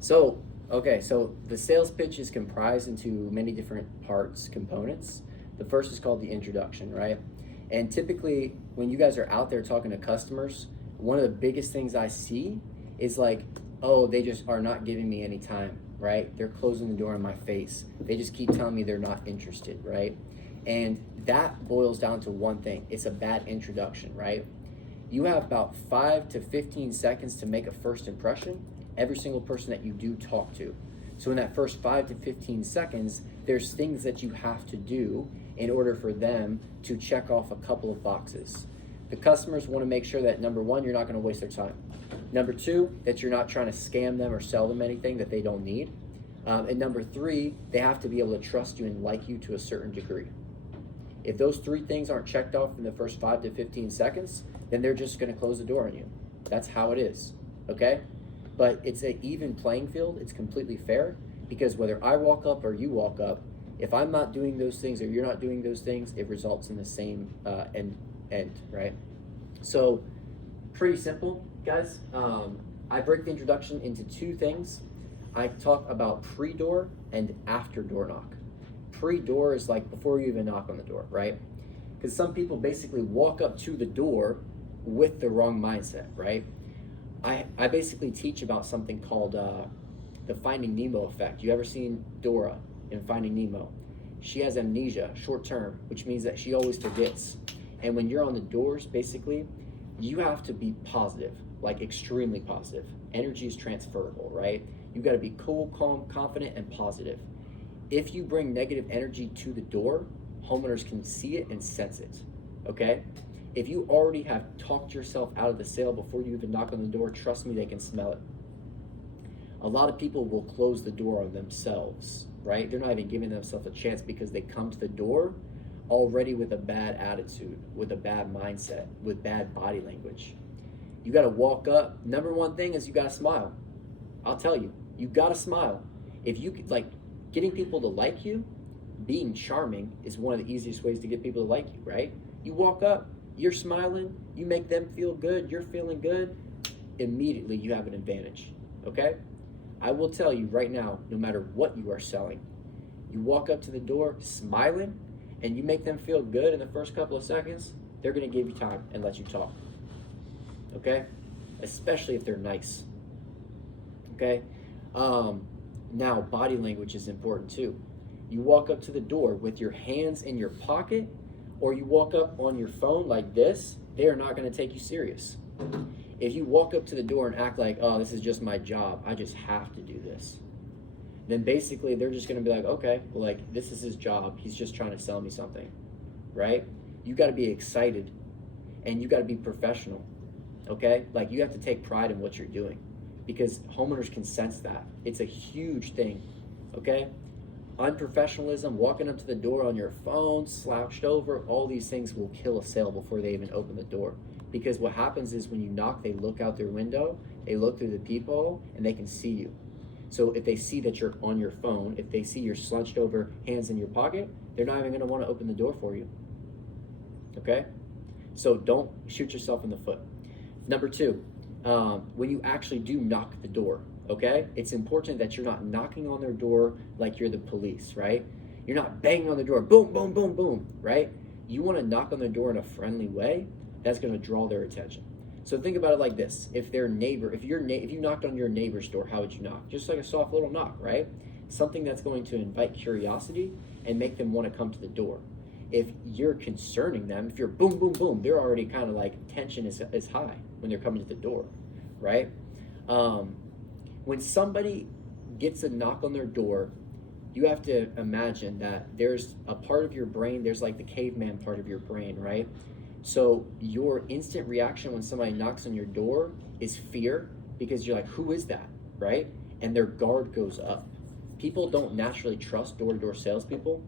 So, okay, so the sales pitch is comprised into many different parts, components. The first is called the introduction, right? And typically, when you guys are out there talking to customers, one of the biggest things I see is like, oh, they just are not giving me any time, right? They're closing the door in my face. They just keep telling me they're not interested, right? And that boils down to one thing, it's a bad introduction, right? You have about 5 to 15 seconds to make a first impression, every single person that you do talk to. So in that first 5 to 15 seconds, there's things that you have to do in order for them to check off a couple of boxes. The customers want to make sure that, number one, you're not going to waste their time. Number two, that you're not trying to scam them or sell them anything that they don't need. And number three, they have to be able to trust you and like you to a certain degree. If those three things aren't checked off in the first 5 to 15 seconds, then they're just going to close the door on you. That's how it is, okay? But it's an even playing field. It's completely fair, because whether I walk up or you walk up, if I'm not doing those things or you're not doing those things, it results in the same end, right? So pretty simple, guys. I break the introduction into two things. I talk about pre-door and after door knock. Pre-door is like before you even knock on the door, right? Because some people basically walk up to the door with the wrong mindset, right? I basically teach about something called the Finding Nemo effect. You ever seen Dora in Finding Nemo? She has amnesia, short term, which means that she always forgets. And when you're on the doors, basically, you have to be positive, like extremely positive. Energy is transferable, right? You got to be cool, calm, confident, and positive. If you bring negative energy to the door, homeowners can see it and sense it, okay? If you already have talked yourself out of the sale before you even knock on the door, trust me, they can smell it. A lot of people will close the door on themselves, right? They're not even giving themselves a chance because they come to the door already with a bad attitude, with a bad mindset, with bad body language. You got to walk up. Number one thing is you got to smile. I'll tell you, you got to smile. If you like getting people to like you, being charming is one of the easiest ways to get people to like you, right? You walk up, you're smiling, you make them feel good, you're feeling good, immediately you have an advantage, okay? I will tell you right now, no matter what you are selling, you walk up to the door smiling and you make them feel good in the first couple of seconds, they're gonna give you time and let you talk, okay? Especially if they're nice, okay? Now, body language is important too. You walk up to the door with your hands in your pocket, or you walk up on your phone like this, they are not going to take you serious. If you walk up to the door and act like, oh, this is just my job, I just have to do this, then basically they're just going to be like, okay, well, like, this is his job. He's just trying to sell me something, right? You got to be excited and you got to be professional, okay? Like, you have to take pride in what you're doing because homeowners can sense that. It's a huge thing, okay? Unprofessionalism, walking up to the door on your phone, slouched over, all these things will kill a sale before they even open the door. Because what happens is when you knock, they look out their window, they look through the peephole, and they can see you. So if they see that you're on your phone, if they see you're slouched over, hands in your pocket, they're not even going to want to open the door for you. Okay? So don't shoot yourself in the foot. Number two, when you actually do knock the door, okay? It's important that you're not knocking on their door like you're the police, right? You're not banging on the door, boom, boom, boom, boom, right? You want to knock on their door in a friendly way that's going to draw their attention. So think about it like this. If you knocked on your neighbor's door, how would you knock? Just like a soft little knock, right? Something that's going to invite curiosity and make them want to come to the door. If you're concerning them, if you're boom, boom, boom, they're already kind of like tension is high when they're coming to the door, right? When somebody gets a knock on their door, you have to imagine that there's a part of your brain, there's like the caveman part of your brain, right? So your instant reaction when somebody knocks on your door is fear because you're like, who is that, right? And their guard goes up. People don't naturally trust door-to-door salespeople.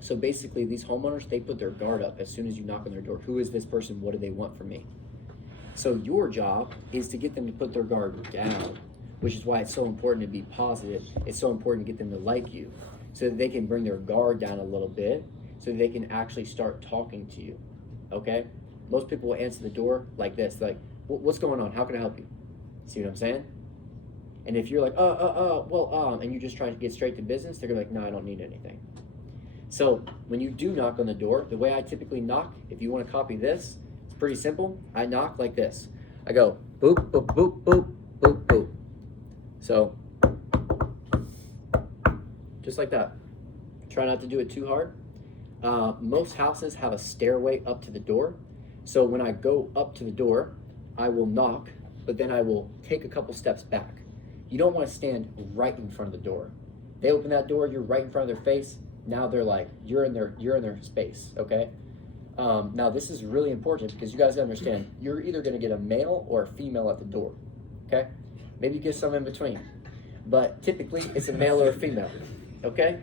So basically these homeowners, they put their guard up as soon as you knock on their door. Who is this person? What do they want from me? So your job is to get them to put their guard down, which is why it's so important to be positive. It's so important to get them to like you so that they can bring their guard down a little bit so that they can actually start talking to you, okay? Most people will answer the door like this, like, what's going on? How can I help you? See what I'm saying? And if you're like, and you just try to get straight to business, they're gonna be like, no, I don't need anything. So when you do knock on the door, the way I typically knock, if you want to copy this, it's pretty simple. I knock like this. I go boop, boop, boop, boop, boop, boop. So just like that. Try not to do it too hard. Most houses have a stairway up to the door. So when I go up to the door, I will knock, but then I will take a couple steps back. You don't want to stand right in front of the door. They open that door, you're right in front of their face. Now they're like, you're in their space, okay? Now this is really important because you guys understand, you're either gonna get a male or a female at the door, okay? Maybe you get some in between, but typically it's a male or a female, okay?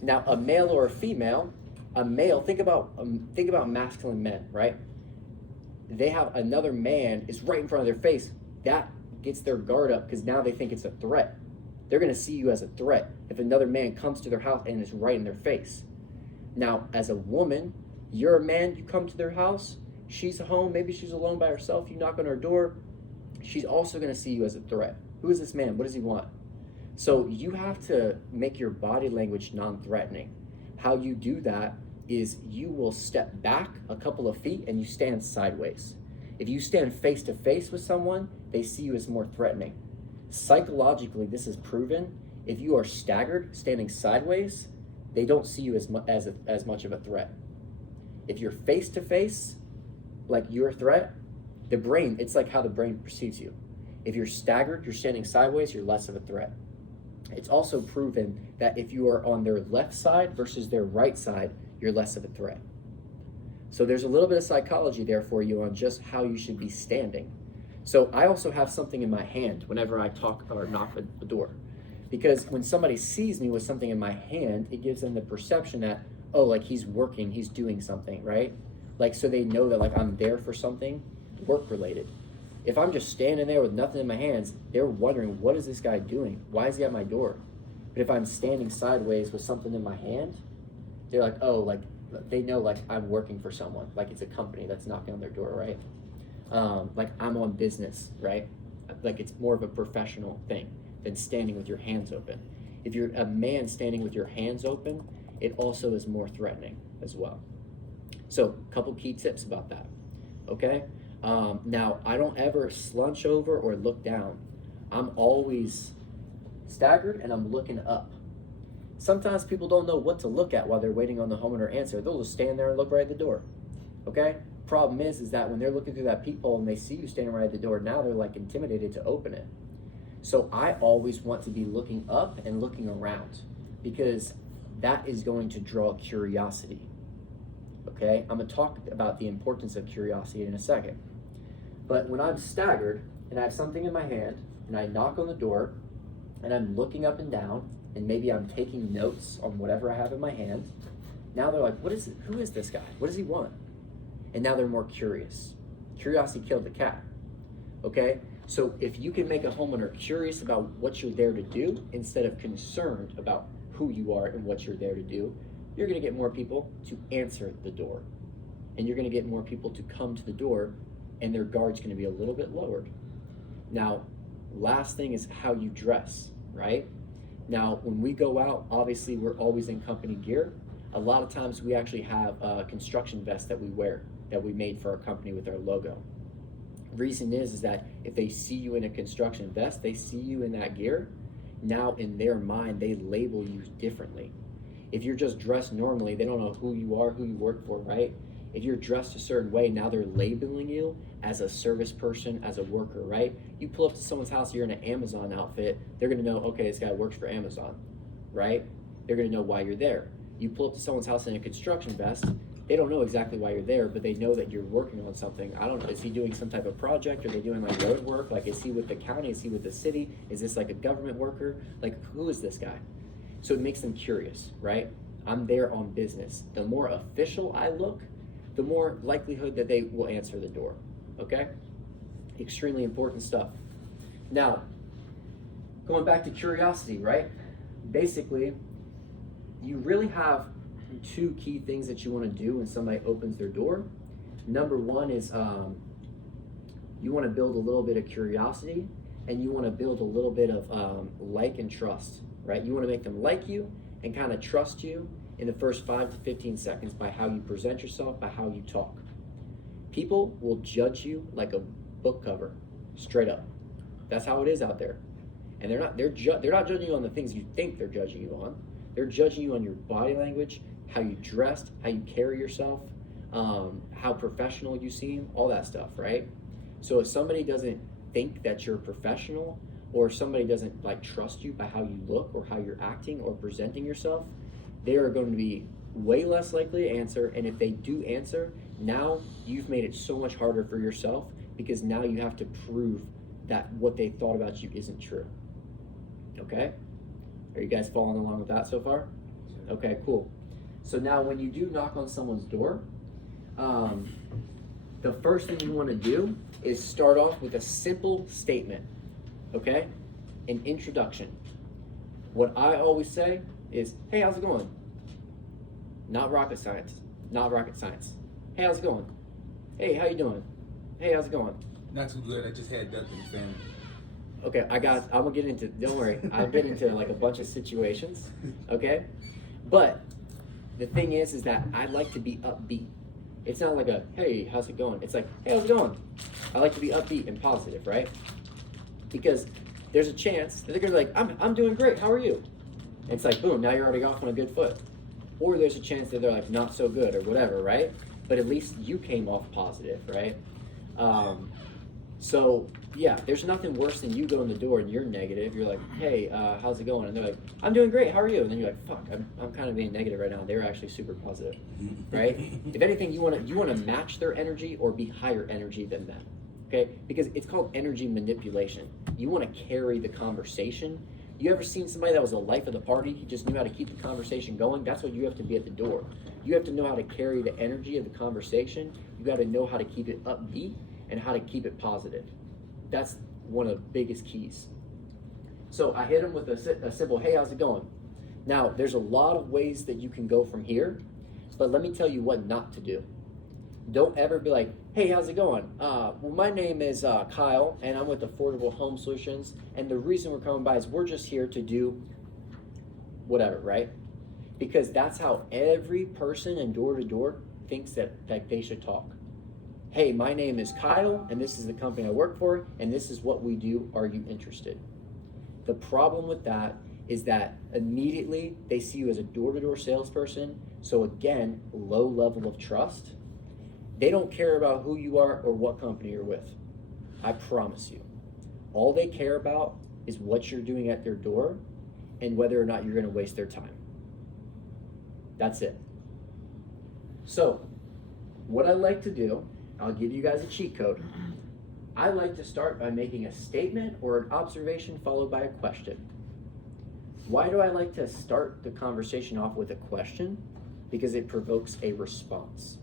Now a male or a female, think about masculine men, right? They have another man is right in front of their face. That gets their guard up because now they think it's a threat. They're going to see you as a threat if another man comes to their house and is right in their face. Now, as a woman, you're a man, you come to their house, she's home, maybe she's alone by herself, you knock on her door, she's also going to see you as a threat. Who is this man? What does he want? So you have to make your body language non-threatening. How you do that is you will step back a couple of feet and you stand sideways. If you stand face to face with someone, they see you as more threatening. Psychologically, this is proven. If you are staggered, standing sideways, they don't see you as much of a threat. If you're face to face, like you're a threat, the brain, it's like how the brain perceives you. If you're staggered, you're standing sideways, you're less of a threat. It's also proven that if you are on their left side versus their right side, you're less of a threat. So there's a little bit of psychology there for you on just how you should be standing. So I also have something in my hand whenever I talk or knock at the door. Because when somebody sees me with something in my hand, it gives them the perception that, oh, like he's working, he's doing something, right? Like, so they know that like I'm there for something work related. If I'm just standing there with nothing in my hands, they're wondering, what is this guy doing? Why is he at my door? But if I'm standing sideways with something in my hand, they're like, oh, like they know like I'm working for someone, like it's a company that's knocking on their door, right? Like I'm on business, right? Like it's more of a professional thing than standing with your hands open. If you're a man standing with your hands open, it also is more threatening as well. So a couple key tips about that, okay? Now, I don't ever slunch over or look down. I'm always staggered and I'm looking up. Sometimes people don't know what to look at while they're waiting on the homeowner to answer. They'll just stand there and look right at the door, okay? Problem is that when they're looking through that peephole and they see you standing right at the door, now they're like intimidated to open it. So I always want to be looking up and looking around because that is going to draw curiosity, okay? I'm gonna talk about the importance of curiosity in a second. But when I'm staggered and I have something in my hand and I knock on the door and I'm looking up and down and maybe I'm taking notes on whatever I have in my hand, now they're like, who is this guy? What does he want? And now they're more curious. Curiosity killed the cat, okay? So if you can make a homeowner curious about what you're there to do instead of concerned about who you are and what you're there to do, you're gonna get more people to answer the door. And you're gonna get more people to come to the door and their guard's gonna be a little bit lowered. Now, last thing is how you dress, right? Now, when we go out, obviously we're always in company gear. A lot of times we actually have a construction vest that we wear that we made for our company with our logo. Reason is that if they see you in a construction vest, they see you in that gear, now in their mind, they label you differently. If you're just dressed normally, they don't know who you are, who you work for, right? If you're dressed a certain way, now they're labeling you as a service person, as a worker, right? You pull up to someone's house, you're in an Amazon outfit, they're gonna know, okay, this guy works for Amazon, right? They're gonna know why you're there. You pull up to someone's house in a construction vest, they don't know exactly why you're there, but they know that you're working on something. I don't know, is he doing some type of project? Are they doing like road work? Like, is he with the county? Is he with the city? Is this like a government worker? Like, who is this guy? So it makes them curious, right? I'm there on business. The more official I look, the more likelihood that they will answer the door, okay? Extremely important stuff. Now, going back to curiosity, right? Basically, you really have two key things that you want to do when somebody opens their door. Number one is you want to build a little bit of curiosity, and you want to build a little bit of like and trust, right? You want to make them like you and kind of trust you in the first 5 to 15 seconds by how you present yourself, by how you talk. People will judge you like a book cover, straight up. That's how it is out there. And they're not judging you on the things you think they're judging you on. They're judging you on your body language, how you dressed, how you carry yourself, how professional you seem, all that stuff, right? So if somebody doesn't think that you're professional, or somebody doesn't like trust you by how you look or how you're acting or presenting yourself, they are going to be way less likely to answer. And if they do answer, now you've made it so much harder for yourself, because now you have to prove that what they thought about you isn't true. Okay? Are you guys following along with that so far? Okay, cool. So now when you do knock on someone's door, the first thing you want to do is start off with a simple statement, okay? An introduction. What I always say is, hey, how's it going? Not rocket science. Not rocket science. Hey, how's it going? Hey, how you doing? Hey, how's it going? Not too good. I just had Dotson family. Okay, I'm gonna get into, don't worry, I'll get into like a bunch of situations, okay? But the thing is that I like to be upbeat. It's not like a, hey, how's it going? It's like, hey, how's it going? I like to be upbeat and positive, right? Because there's a chance that they're gonna be like, I'm doing great, how are you? And it's like, boom, now you're already off on a good foot. Or there's a chance that they're like, not so good or whatever, right? But at least you came off positive, right? So yeah, there's nothing worse than you go in the door and you're negative. You're like, hey, how's it going? And they're like, I'm doing great, how are you? And then you're like, fuck, I'm kind of being negative right now. They're actually super positive, right? If anything, you want to match their energy or be higher energy than them, okay? Because it's called energy manipulation. You want to carry the conversation. You ever seen somebody that was the life of the party? He just knew how to keep the conversation going. That's what you have to be at the door. You have to know how to carry the energy of the conversation. You got to know how to keep it upbeat and how to keep it positive. That's one of the biggest keys. So I hit him with a simple, hey, how's it going? Now, there's a lot of ways that you can go from here, but let me tell you what not to do. Don't ever be like, hey, how's it going? Well, my name is Kyle, and I'm with Affordable Home Solutions, and the reason we're coming by is we're just here to do whatever, right? Because that's how every person in door-to-door thinks that they should talk. Hey, my name is Kyle, and this is the company I work for, and this is what we do. Are you interested? The problem with that is that immediately they see you as a door-to-door salesperson, so again, low level of trust. They don't care about who you are or what company you're with. I promise you. All they care about is what you're doing at their door and whether or not you're going to waste their time. That's it. So, what I like to do, I'll give you guys a cheat code. I like to start by making a statement or an observation followed by a question. Why do I like to start the conversation off with a question? Because it provokes a response.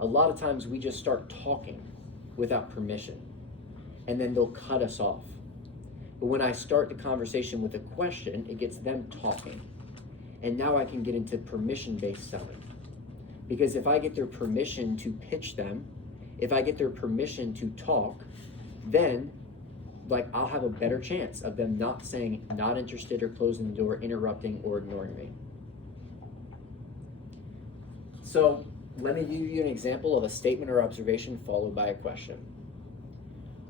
A lot of times we just start talking without permission, and then they'll cut us off. But when I start the conversation with a question, it gets them talking. And now I can get into permission-based selling. Because if I get their permission to pitch them, if I get their permission to talk, then I'll have a better chance of them not saying not interested or closing the door, interrupting or ignoring me. So let me give you an example of a statement or observation followed by a question.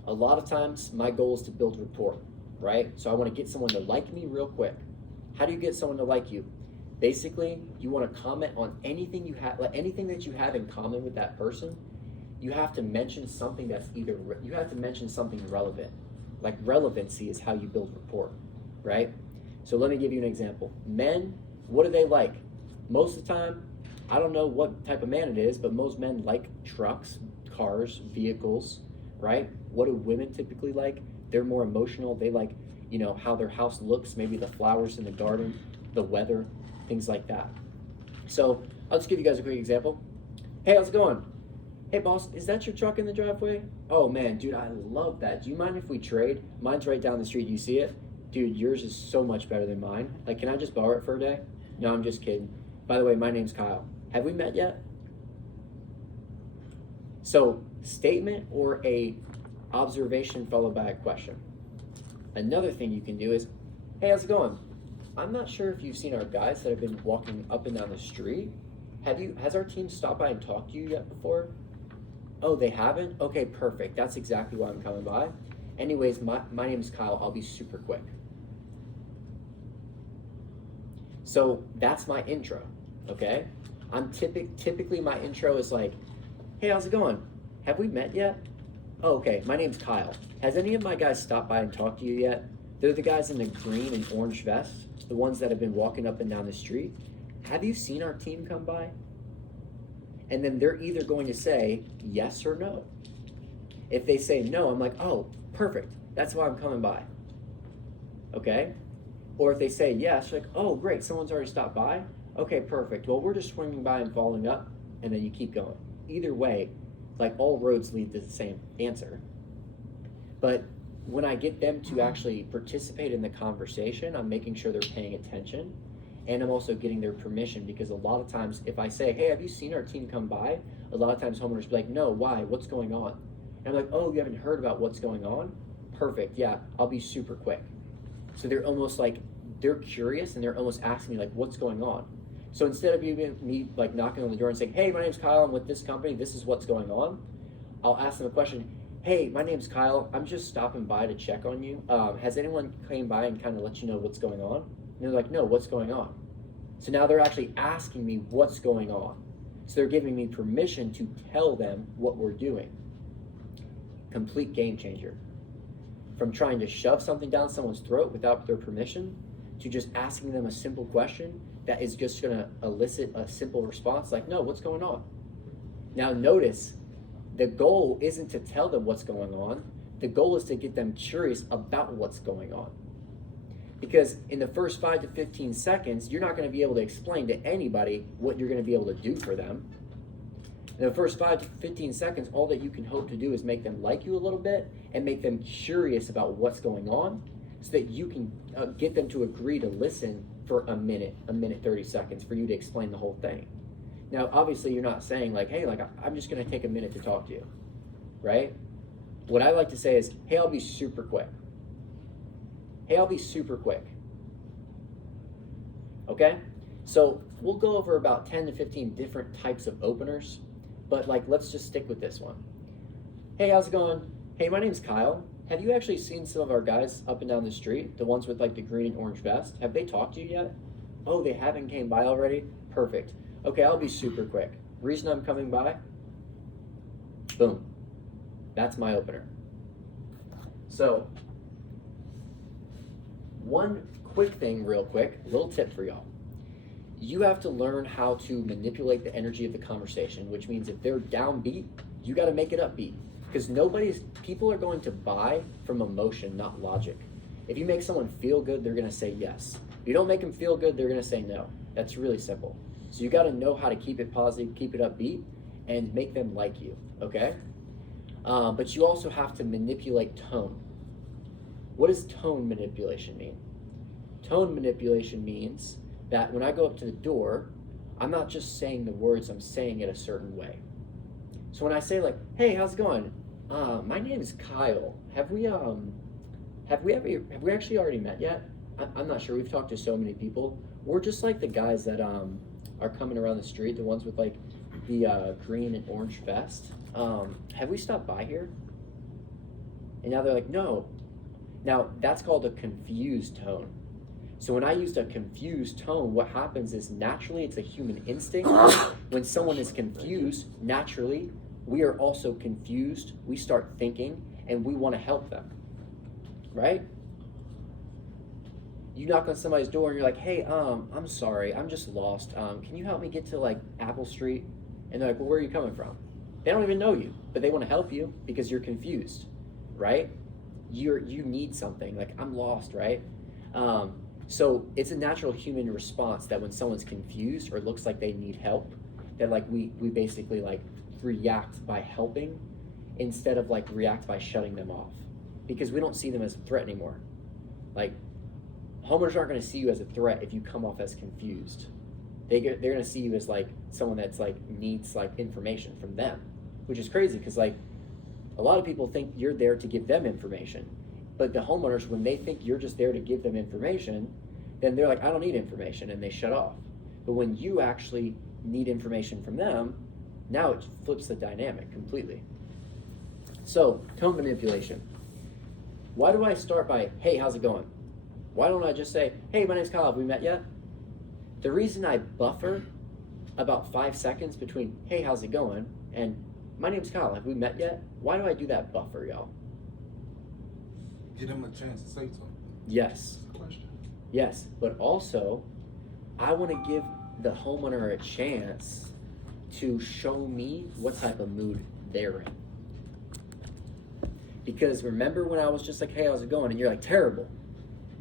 A lot of times my goal is to build rapport, right? So I want to get someone to like me real quick. How do you get someone to like you? Basically, you want to comment on anything you have, like anything that you have in common with that person. You have to mention something that's you have to mention something relevant. Like relevancy is how you build rapport, right? So let me give you an example. Men, what do they like? Most of the time, I don't know what type of man it is, but most men like trucks, cars, vehicles, right? What do women typically like? They're more emotional. They like, how their house looks, maybe the flowers in the garden, the weather, things like that. So I'll just give you guys a quick example. Hey, how's it going? Hey boss, is that your truck in the driveway? Oh man, dude, I love that. Do you mind if we trade? Mine's right down the street, you see it? Dude, yours is so much better than mine. Like, can I just borrow it for a day? No, I'm just kidding. By the way, my name's Kyle. Have we met yet? So, statement or a observation followed by a question. Another thing you can do is, hey, how's it going? I'm not sure if you've seen our guys that have been walking up and down the street. Has our team stopped by and talked to you yet before? Oh, they haven't? Okay, perfect. That's exactly why I'm coming by. Anyways, my name is Kyle. I'll be super quick. So that's my intro, okay? Typically my intro is like, hey, how's it going? Have we met yet? Oh, okay, my name's Kyle. Has any of my guys stopped by and talked to you yet? They're the guys in the green and orange vests, the ones that have been walking up and down the street. Have you seen our team come by? And then they're either going to say yes or no. If they say no, I'm like, oh, perfect. That's why I'm coming by. Okay? Or if they say yes, you're like, oh, great, someone's already stopped by. Okay, perfect. Well, we're just swinging by and following up, and then you keep going. Either way, like all roads lead to the same answer. But when I get them to actually participate in the conversation, I'm making sure they're paying attention, and I'm also getting their permission, because a lot of times if I say, hey, have you seen our team come by? A lot of times homeowners be like, no, why? What's going on? And I'm like, oh, you haven't heard about what's going on? Perfect, yeah, I'll be super quick. So they're almost like, they're curious and they're almost asking me like, what's going on? So instead of me like knocking on the door and saying, hey, my name's Kyle, I'm with this company, this is what's going on, I'll ask them a question. Hey, my name's Kyle, I'm just stopping by to check on you. Has anyone came by and kind of let you know what's going on? And they're like, no, what's going on? So now they're actually asking me what's going on. So they're giving me permission to tell them what we're doing. Complete game changer. From trying to shove something down someone's throat without their permission, to just asking them a simple question that is just going to elicit a simple response like, no, what's going on? Now notice, the goal isn't to tell them what's going on. The goal is to get them curious about what's going on. Because in the first 5 to 15 seconds, you're not going to be able to explain to anybody what you're going to be able to do for them. In the first 5 to 15 seconds, all that you can hope to do is make them like you a little bit and make them curious about what's going on, so that you can get them to agree to listen for a minute 30 seconds for you to explain the whole thing. Now, obviously, you're not saying like, hey, like I'm just going to take a minute to talk to you, right? What I like to say is, hey, I'll be super quick. Hey, I'll be super quick. Okay? So we'll go over about 10 to 15 different types of openers, but like, let's just stick with this one. Hey, how's it going? Hey, my name's Kyle. Have you actually seen some of our guys up and down the street? The ones with like the green and orange vest? Have they talked to you yet? Oh, they haven't came by already? Perfect. Okay, I'll be super quick. Reason I'm coming by? Boom. That's my opener. So, one quick thing real quick, little tip for y'all. You have to learn how to manipulate the energy of the conversation, which means if they're downbeat, you got to make it upbeat. Because people are going to buy from emotion, not logic. If you make someone feel good, they're going to say yes. If you don't make them feel good, they're going to say no. That's really simple. So you got to know how to keep it positive, keep it upbeat, and make them like you, okay? But you also have to manipulate tone. What does tone manipulation mean? Tone manipulation means that when I go up to the door, I'm not just saying the words, I'm saying it a certain way. So when I say like, hey, how's it going? My name is Kyle. Have we actually already met yet? I'm not sure. We've talked to so many people. We're just like the guys that are coming around the street, the ones with like the green and orange vest. Have we stopped by here? And now they're like, no. Now that's called a confused tone. So when I used a confused tone, what happens is naturally it's a human instinct. When someone is confused, naturally we are also confused. We start thinking and we want to help them, right? You knock on somebody's door and you're like, hey, I'm sorry, I'm just lost. Can you help me get to like Apple Street? And they're like, well, where are you coming from? They don't even know you, but they want to help you because you're confused, right? You need something, like I'm lost, right? So it's a natural human response that when someone's confused or looks like they need help, that like we basically like react by helping instead of like react by shutting them off, because we don't see them as a threat anymore. Like homeowners aren't going to see you as a threat if you come off as confused. They're going to see you as like someone that's like needs like information from them, which is crazy because like a lot of people think you're there to give them information. But the homeowners, when they think you're just there to give them information, then they're like, I don't need information, and they shut off. But when you actually need information from them, now it flips the dynamic completely. So, tone manipulation. Why do I start by, hey, how's it going? Why don't I just say, hey, my name's Kyle, have we met yet? The reason I buffer about 5 seconds between, hey, how's it going, and my name's Kyle, have we met yet? Why do I do that buffer, y'all? Give them a chance to say something. Yes. That's the question. Yes, but also, I want to give the homeowner a chance to show me what type of mood they're in. Because remember when I was just like, hey, how's it going? And you're like, terrible.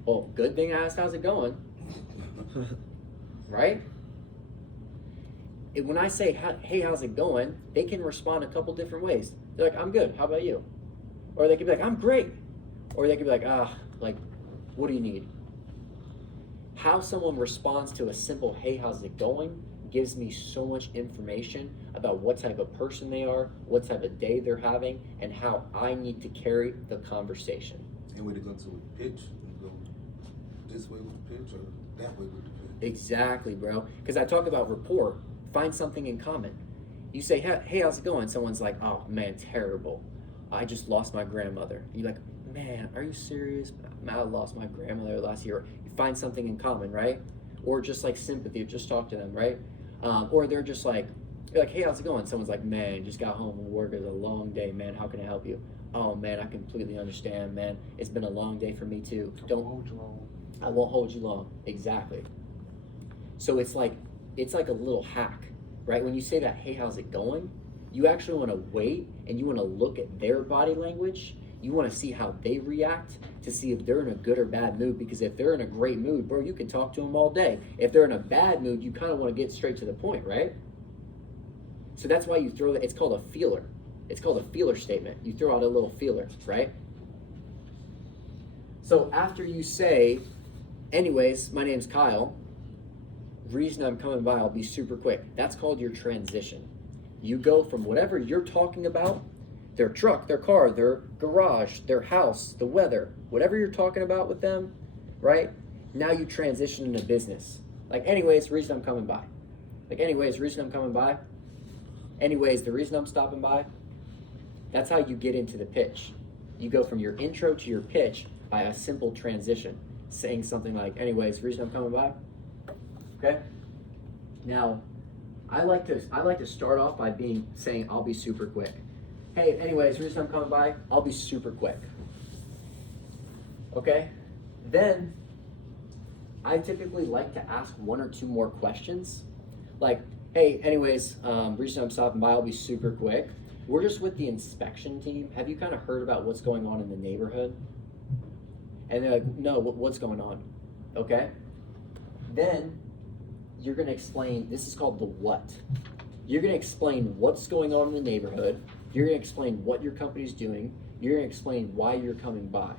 Well, good thing I asked, how's it going? Right? When I say, hey, how's it going? They can respond a couple different ways. They're like, I'm good, how about you? Or they could be like, I'm great. Or they could be like, what do you need? How someone responds to a simple, hey, how's it going, gives me so much information about what type of person they are, what type of day they're having, and how I need to carry the conversation. And way to go to a pitch, go this way with the pitch or that way with the pitch. Exactly, bro. Because I talk about rapport. Find something in common. You say, hey, how's it going? Someone's like, oh, man, terrible. I just lost my grandmother. You're like, man, are you serious? Man, I lost my grandmother last year. You find something in common, right? Or just like sympathy, just talk to them, right? Or they're just like, you're like, hey, how's it going? Someone's like, man, just got home from work. It was a long day, man. How can I help you? Oh, man, I completely understand, man. It's been a long day for me, too. I won't hold you long. I won't hold you long. Exactly. So it's like a little hack, right? When you say that, hey, how's it going? You actually want to wait and you want to look at their body language. You want to see how they react to see if they're in a good or bad mood. Because if they're in a great mood, bro, you can talk to them all day. If they're in a bad mood, you kind of want to get straight to the point, right? So that's why you throw that. It's called a feeler. It's called a feeler statement. You throw out a little feeler, right? So after you say, anyways, my name's Kyle. Reason I'm coming by, I'll be super quick. That's called your transition. You go from whatever you're talking about, their truck, their car, their garage, their house, the weather, whatever you're talking about with them, right? Now you transition into business. Like, anyways, reason I'm coming by. Like, anyways, reason I'm coming by. Anyways, the reason I'm stopping by. That's how you get into the pitch. You go from your intro to your pitch by a simple transition, saying something like, anyways, reason I'm coming by. Okay? Now, I like to start off by saying I'll be super quick. Hey, anyways, reason I'm coming by, I'll be super quick. Okay? Then I typically like to ask one or two more questions. Like, hey, anyways, reason I'm stopping by, I'll be super quick. We're just with the inspection team. Have you kind of heard about what's going on in the neighborhood? And they're like, no, what's going on? Okay? Then you're going to explain, this is called the what. You're going to explain what's going on in the neighborhood. You're going to explain what your company's doing. You're going to explain why you're coming by.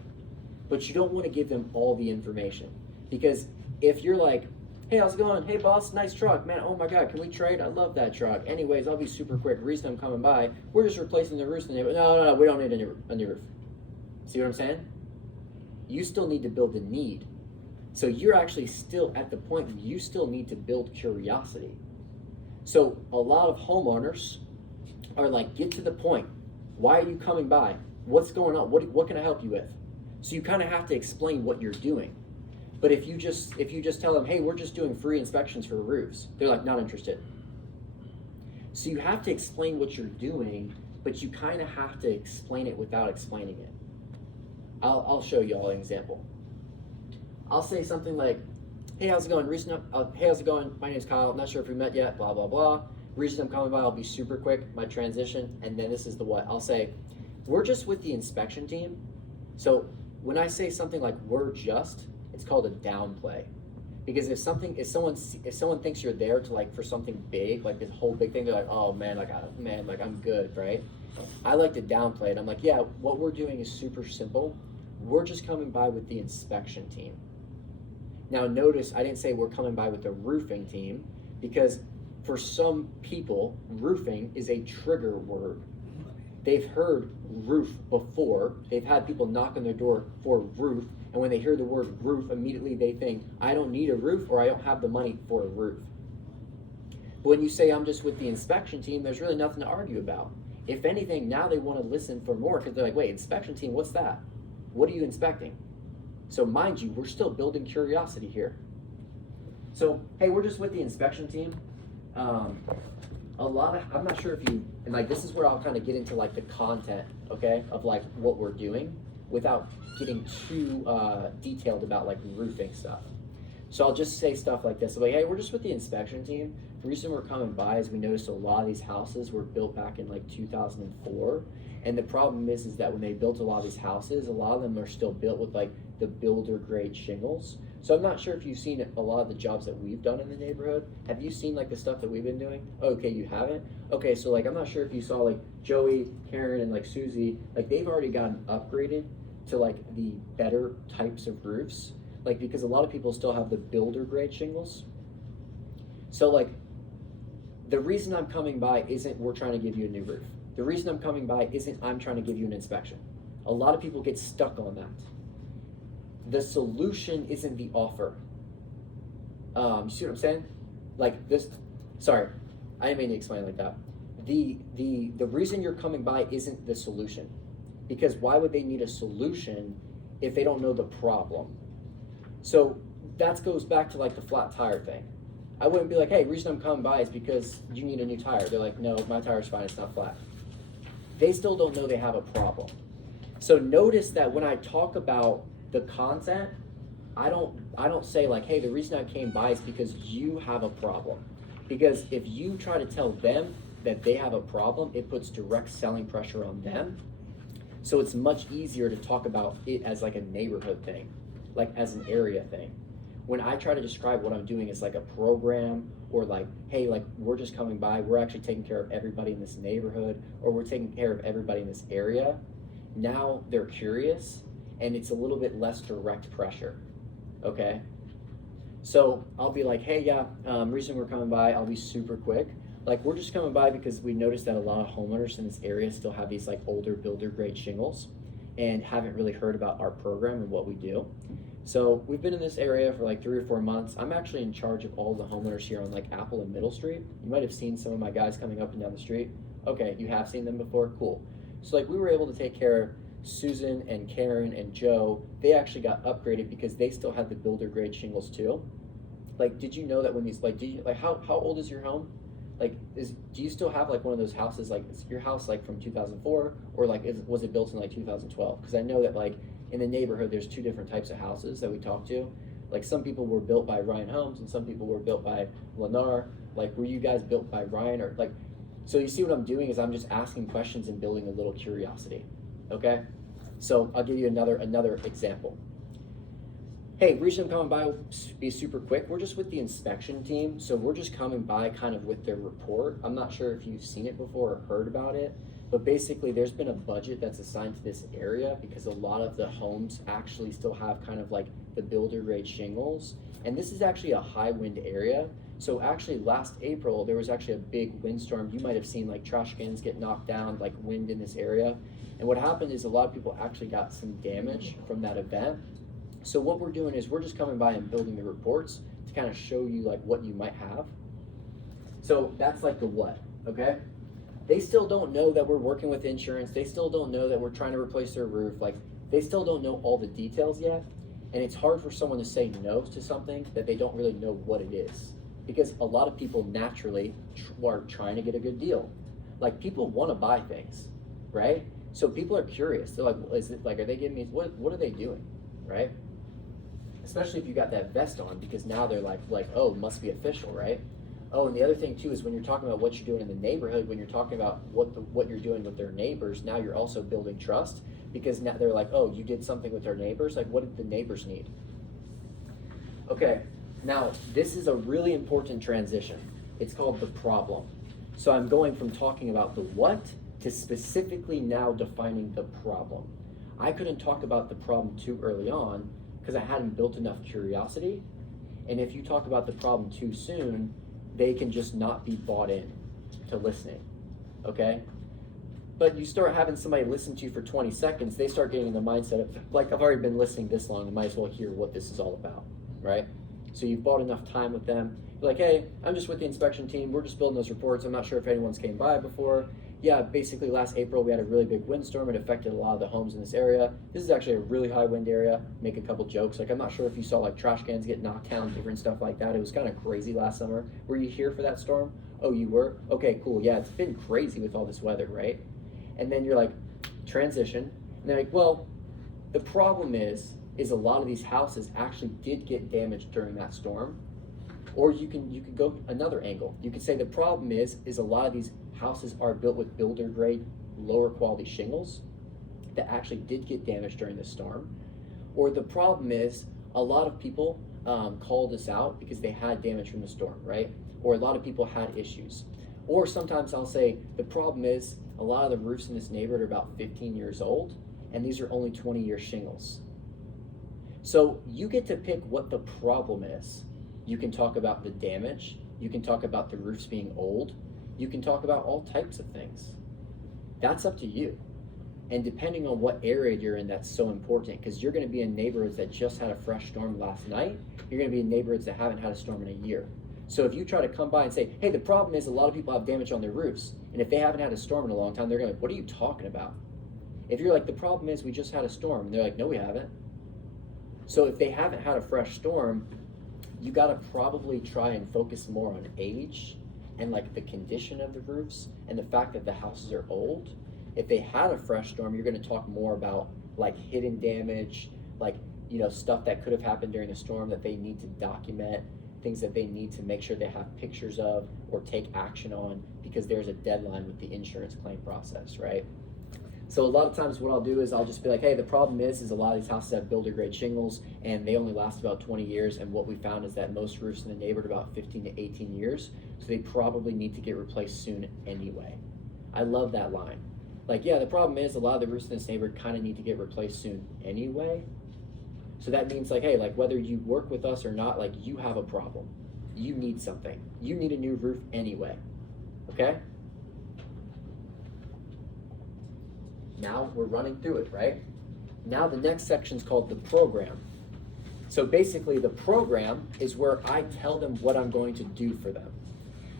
But you don't want to give them all the information. Because if you're like, hey, how's it going? Hey, boss, nice truck. Man, oh my God, can we trade? I love that truck. Anyways, I'll be super quick. Reason I'm coming by, we're just replacing the roofs in the neighborhood. No, we don't need a new roof. See what I'm saying? You still need to build a need. So you're actually still at the point where you still need to build curiosity. So a lot of homeowners are like, get to the point. Why are you coming by? What's going on? What can I help you with? So you kind of have to explain what you're doing. But if you just tell them, hey, we're just doing free inspections for roofs, they're like, not interested. So you have to explain what you're doing, but you kind of have to explain it without explaining it. I'll show you all an example. I'll say something like, hey, how's it going? Hey, how's it going? My name's Kyle. I'm not sure if we met yet, blah, blah, blah. Reason I'm coming by, I'll be super quick, my transition, and then this is the what. I'll say, we're just with the inspection team. So when I say something like we're just, it's called a downplay. Because if someone thinks you're there to like for something big, like this whole big thing, they're like, oh man, I'm good, right? I like to downplay it. I'm like, yeah, what we're doing is super simple. We're just coming by with the inspection team. Now notice I didn't say we're coming by with the roofing team, because for some people, roofing is a trigger word. they've heard roof before. They've had people knock on their door for roof, and when they hear the word roof, immediately they think, I don't need a roof, or I don't have the money for a roof. But when you say, I'm just with the inspection team, there's really nothing to argue about. If anything, now they want to listen for more, because they're like, wait, inspection team, what's that? What are you inspecting? So mind you, we're still building curiosity here. So, hey, we're just with the inspection team. I'm not sure if you, and like this is where I'll kind of get into like the content, okay, of like what we're doing without getting too detailed about like roofing stuff. So I'll just say stuff like this, like, hey, we're just with the inspection team. The reason we're coming by is we noticed a lot of these houses were built back in like 2004. And the problem is that when they built a lot of these houses, a lot of them are still built with like the builder grade shingles. So I'm not sure if you've seen a lot of the jobs that we've done in the neighborhood. Have you seen like the stuff that we've been doing? Okay, you haven't? Okay, so like I'm not sure if you saw like Joey, Karen, and like Susie, like they've already gotten upgraded to like the better types of roofs. Like because a lot of people still have the builder grade shingles. So like the reason I'm coming by isn't we're trying to give you a new roof. The reason I'm coming by isn't I'm trying to give you an inspection. A lot of people get stuck on that. The solution isn't the offer. You see what I'm saying? Like this, sorry, I didn't mean to explain it like that. The reason you're coming by isn't the solution. Because why would they need a solution if they don't know the problem? So that goes back to like the flat tire thing. I wouldn't be like, hey, the reason I'm coming by is because you need a new tire. They're like, no, my tire's fine, it's not flat. They still don't know they have a problem. So notice that when I talk about the content, I don't say like, hey, the reason I came by is because you have a problem. Because if you try to tell them that they have a problem, it puts direct selling pressure on them. So it's much easier to talk about it as like a neighborhood thing, like as an area thing. When I try to describe what I'm doing as like a program, or like, hey, like we're just coming by, we're actually taking care of everybody in this neighborhood, or we're taking care of everybody in this area, now they're curious and it's a little bit less direct pressure, okay? So I'll be like, hey, yeah, reason we're coming by, I'll be super quick. Like we're just coming by because we noticed that a lot of homeowners in this area still have these like older builder grade shingles and haven't really heard about our program and what we do. So we've been in this area for like 3 or 4 months. I'm actually in charge of all the homeowners here on like Apple and Middle Street. You might have seen some of my guys coming up and down the street. Okay, you have seen them before? Cool. So like we were able to take care of Susan and Karen and Joe. They actually got upgraded because they still had the builder grade shingles too. Like, did you know that when these, like, how old is your home? Like, do you still have like one of those houses, like is your house like from 2004, or like was it built in like 2012? Because I know that like in the neighborhood, there's 2 different types of houses that we talk to. Like some people were built by Ryan Homes and some people were built by Lennar. Like, were you guys built by Ryan or like, so you see what I'm doing is I'm just asking questions and building a little curiosity, okay? So I'll give you another example. Hey, reason I'm coming by will be super quick. We're just with the inspection team. So we're just coming by kind of with their report. I'm not sure if you've seen it before or heard about it, but basically there's been a budget that's assigned to this area because a lot of the homes actually still have kind of like the builder grade shingles. And this is actually a high wind area. So actually last April, there was actually a big windstorm. You might have seen like trash cans get knocked down, like wind in this area. And what happened is a lot of people actually got some damage from that event. So what we're doing is we're just coming by and building the reports to kind of show you like what you might have. So that's like the what, okay? They still don't know that we're working with insurance. They still don't know that we're trying to replace their roof. Like they still don't know all the details yet. And it's hard for someone to say no to something that they don't really know what it is. Because a lot of people naturally are trying to get a good deal. Like people want to buy things, right? So people are curious. They're like, is it like, are they giving me, what are they doing, right? Especially if you got that vest on, because now they're like, oh, it must be official, right? Oh, and the other thing too is when you're talking about what you're doing in the neighborhood, when you're talking about what you're doing with their neighbors, now you're also building trust, because now they're like, oh, you did something with our neighbors. Like, what did the neighbors need? Okay, now this is a really important transition. It's called the problem. So I'm going from talking about the what to specifically now defining the problem. I couldn't talk about the problem too early on because I hadn't built enough curiosity. And if you talk about the problem too soon, they can just not be bought in to listening, okay? But you start having somebody listen to you for 20 seconds, they start getting in the mindset of, like, I've already been listening this long, I might as well hear what this is all about, right? So you've bought enough time with them. You're like, hey, I'm just with the inspection team. We're just building those reports. I'm not sure if anyone's came by before. Yeah, basically last April we had a really big windstorm. It affected a lot of the homes in this area. This is actually a really high wind area. Make a couple jokes. Like, I'm not sure if you saw like trash cans get knocked down, different stuff like that. It was kind of crazy last summer. Were you here for that storm? Oh, you were? Okay, cool. Yeah, it's been crazy with all this weather, right? And then you're like, transition. And they're like, well, the problem is a lot of these houses actually did get damaged during that storm. Or you could go another angle. You could say the problem is a lot of these houses are built with builder grade, lower quality shingles that actually did get damaged during the storm. Or the problem is a lot of people called us out because they had damage from the storm, right? Or a lot of people had issues. Or sometimes I'll say the problem is a lot of the roofs in this neighborhood are about 15 years old, and these are only 20-year shingles. So you get to pick what the problem is. You can talk about the damage. You can talk about the roofs being old. You can talk about all types of things. That's up to you. And depending on what area you're in, that's so important, because you're going to be in neighborhoods that just had a fresh storm last night. You're going to be in neighborhoods that haven't had a storm in a year. So if you try to come by and say, hey, the problem is a lot of people have damage on their roofs, and if they haven't had a storm in a long time, they're going to, what are you talking about? If you're like, the problem is we just had a storm, and they're like, no, we haven't. So if they haven't had a fresh storm, you got to probably try and focus more on age and like the condition of the roofs and the fact that the houses are old. If they had a fresh storm, you're going to talk more about like hidden damage, like, you know, stuff that could have happened during the storm that they need to document, things that they need to make sure they have pictures of or take action on because there's a deadline with the insurance claim process, right? So a lot of times what I'll do is I'll just be like, hey, the problem is a lot of these houses have builder grade shingles and they only last about 20 years. And what we found is that most roofs in the neighborhood are about 15 to 18 years. So they probably need to get replaced soon anyway. I love that line. Like, yeah, the problem is a lot of the roofs in this neighborhood kind of need to get replaced soon anyway. So that means like, hey, like whether you work with us or not, like you have a problem. You need something. You need a new roof anyway, okay? Now we're running through it, right? Now the next section is called the program. So basically the program is where I tell them what I'm going to do for them.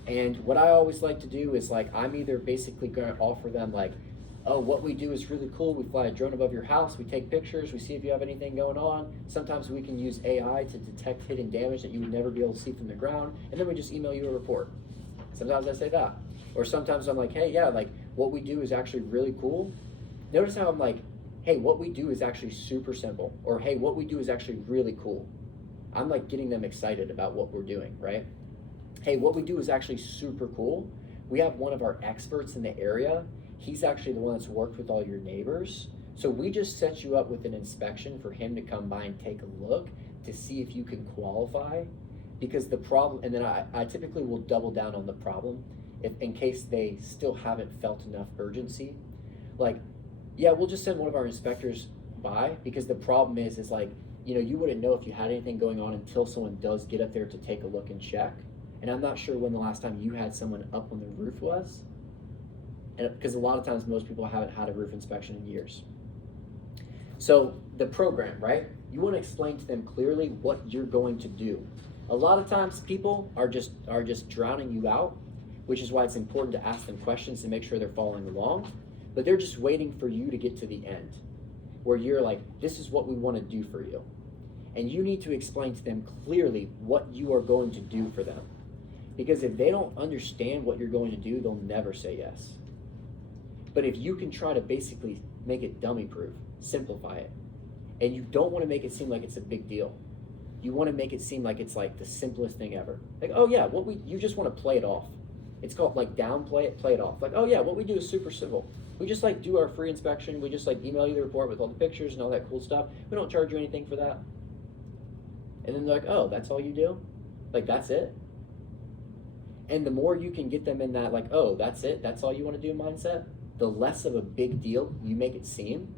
And what I always like to do is like, I'm either basically going to offer them like, oh, what we do is really cool. We fly a drone above your house. We take pictures. We see if you have anything going on. Sometimes we can use AI to detect hidden damage that you would never be able to see from the ground. And then we just email you a report. Sometimes I say that. Or sometimes I'm like, hey, yeah, like what we do is actually really cool. Notice how I'm like, hey, what we do is actually super simple. Or hey, what we do is actually really cool. I'm like getting them excited about what we're doing, right? Hey, what we do is actually super cool. We have one of our experts in the area. He's actually the one that's worked with all your neighbors. So we just set you up with an inspection for him to come by and take a look to see if you can qualify. Because the problem, and then I typically will double down on the problem if in case they still haven't felt enough urgency. Like, yeah, we'll just send one of our inspectors by because the problem is like, you know, you wouldn't know if you had anything going on until someone does get up there to take a look and check. And I'm not sure when the last time you had someone up on the roof was. And because a lot of times most people haven't had a roof inspection in years. So the program, right? You want to explain to them clearly what you're going to do. A lot of times people are just drowning you out, which is why it's important to ask them questions to make sure they're following along. But they're just waiting for you to get to the end where you're like, this is what we want to do for you. And you need to explain to them clearly what you are going to do for them. Because if they don't understand what you're going to do, they'll never say yes. But if you can try to basically make it dummy proof, simplify it, and you don't want to make it seem like it's a big deal. You want to make it seem like it's like the simplest thing ever. Like, oh yeah, you just want to play it off. It's called like downplay it, play it off. Like, oh yeah, what we do is super simple. We just like do our free inspection. We just like email you the report with all the pictures and all that cool stuff. We don't charge you anything for that. And then they're like, oh, that's all you do? Like, that's it? And the more you can get them in that like, oh, that's it, that's all you want to do mindset, the less of a big deal you make it seem,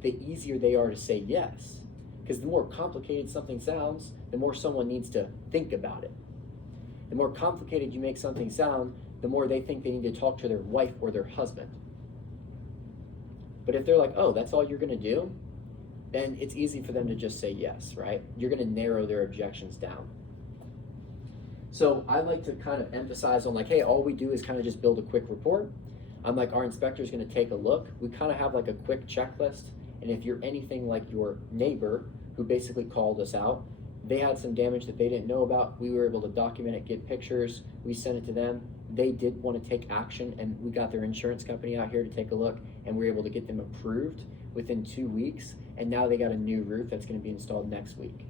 the easier they are to say yes. Because the more complicated something sounds, the more someone needs to think about it. The more complicated you make something sound, the more they think they need to talk to their wife or their husband. But if they're like, oh, that's all you're gonna do, then it's easy for them to just say yes, right? You're gonna narrow their objections down. So I like to kind of emphasize on like, hey, all we do is kind of just build a quick report. I'm like, our inspector is going to take a look. We kind of have like a quick checklist. And if you're anything like your neighbor who basically called us out, they had some damage that they didn't know about. We were able to document it, get pictures. We sent it to them. They did want to take action, and we got their insurance company out here to take a look, and we were able to get them approved within 2 weeks. And now they got a new roof that's going to be installed next week.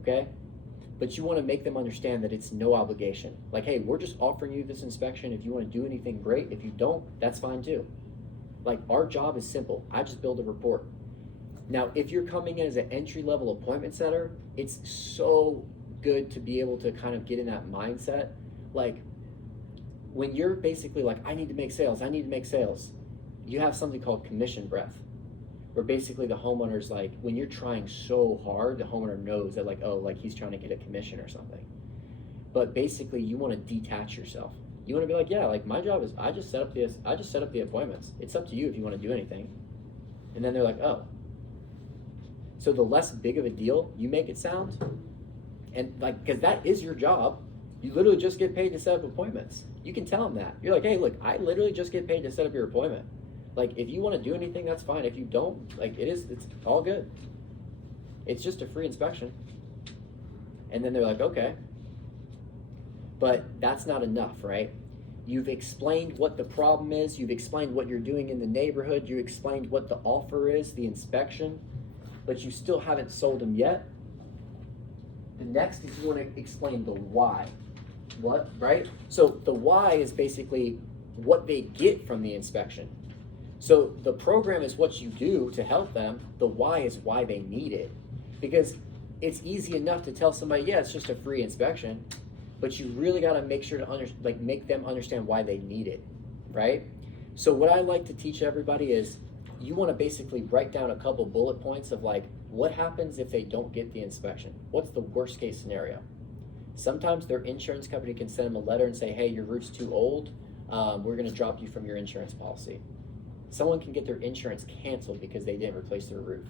Okay? But you want to make them understand that it's no obligation. Like, hey, we're just offering you this inspection. If you want to do anything, great. If you don't, that's fine too. Like, our job is simple. I just build a report. Now, if you're coming in as an entry-level appointment setter, it's so good to be able to kind of get in that mindset. Like, when you're basically like, I need to make sales, you have something called commission breath, where basically the homeowner's like, when you're trying so hard, the homeowner knows that like, oh, like he's trying to get a commission or something. But basically you want to detach yourself. You want to be like, yeah, like my job is I just set up the appointments. It's up to you if you want to do anything. And then they're like, oh. So the less big of a deal you make it sound, and like, because that is your job. You literally just get paid to set up appointments. You can tell them that. You're like, hey, look, I literally just get paid to set up your appointment. Like, if you want to do anything, that's fine. If you don't, like, it's all good. It's just a free inspection. And then they're like, okay. But that's not enough, right? You've explained what the problem is. You've explained what you're doing in the neighborhood. You explained what the offer is, the inspection. But you still haven't sold them yet. The next is you want to explain the why. What, right? So the why is basically what they get from the inspection. So the program is what you do to help them. The why is why they need it. Because it's easy enough to tell somebody, yeah, it's just a free inspection, but you really got to make sure to make them understand why they need it, right? So what I like to teach everybody is you want to basically write down a couple bullet points of like, what happens if they don't get the inspection? What's the worst case scenario? Sometimes their insurance company can send them a letter and say, hey, your roof's too old. We're going to drop you from your insurance policy. Someone can get their insurance canceled because they didn't replace their roof.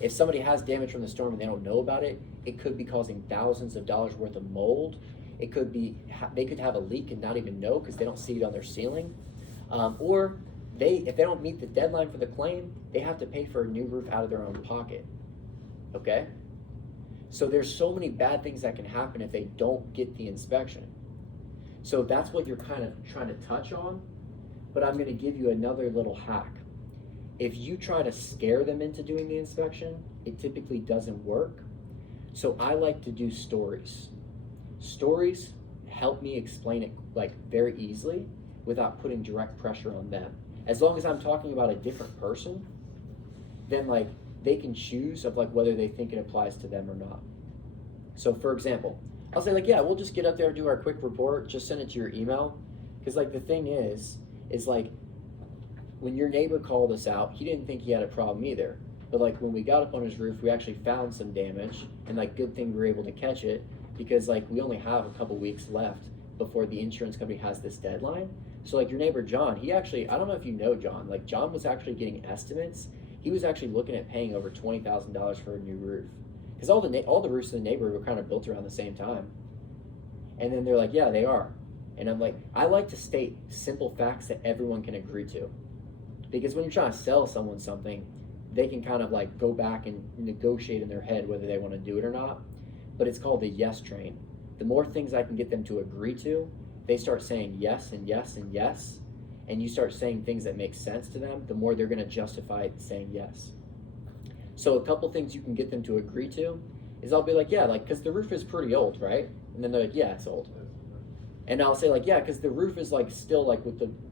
If somebody has damage from the storm and they don't know about it, it could be causing thousands of dollars worth of mold. It could be, they could have a leak and not even know because they don't see it on their ceiling. Or if they don't meet the deadline for the claim, they have to pay for a new roof out of their own pocket. Okay? So there's so many bad things that can happen if they don't get the inspection. So that's what you're kind of trying to touch on. But I'm going to give you another little hack. If you try to scare them into doing the inspection, it typically doesn't work. So I like to do stories. Stories help me explain it like very easily without putting direct pressure on them. As long as I'm talking about a different person, then like they can choose of like whether they think it applies to them or not. So for example, I'll say like, yeah, we'll just get up there and do our quick report, just send it to your email. Because like the thing is like when your neighbor called us out, he didn't think he had a problem either. But like when we got up on his roof, we actually found some damage, and like good thing we were able to catch it because like we only have a couple weeks left before the insurance company has this deadline. So like your neighbor John, he actually, I don't know if you know John, like John was actually getting estimates. He was actually looking at paying over $20,000 for a new roof because all the roofs in the neighborhood were kind of built around the same time. And then they're like, yeah, they are. And I'm like, I like to state simple facts that everyone can agree to. Because when you're trying to sell someone something, they can kind of like go back and negotiate in their head whether they want to do it or not. But it's called the yes train. The more things I can get them to agree to, they start saying yes and yes and yes, and you start saying things that make sense to them, the more they're going to justify saying yes. So a couple things you can get them to agree to is I'll be like, yeah, like, because the roof is pretty old, right? And then they're like, yeah, it's old. And I'll say like, yeah, because the roof is like still like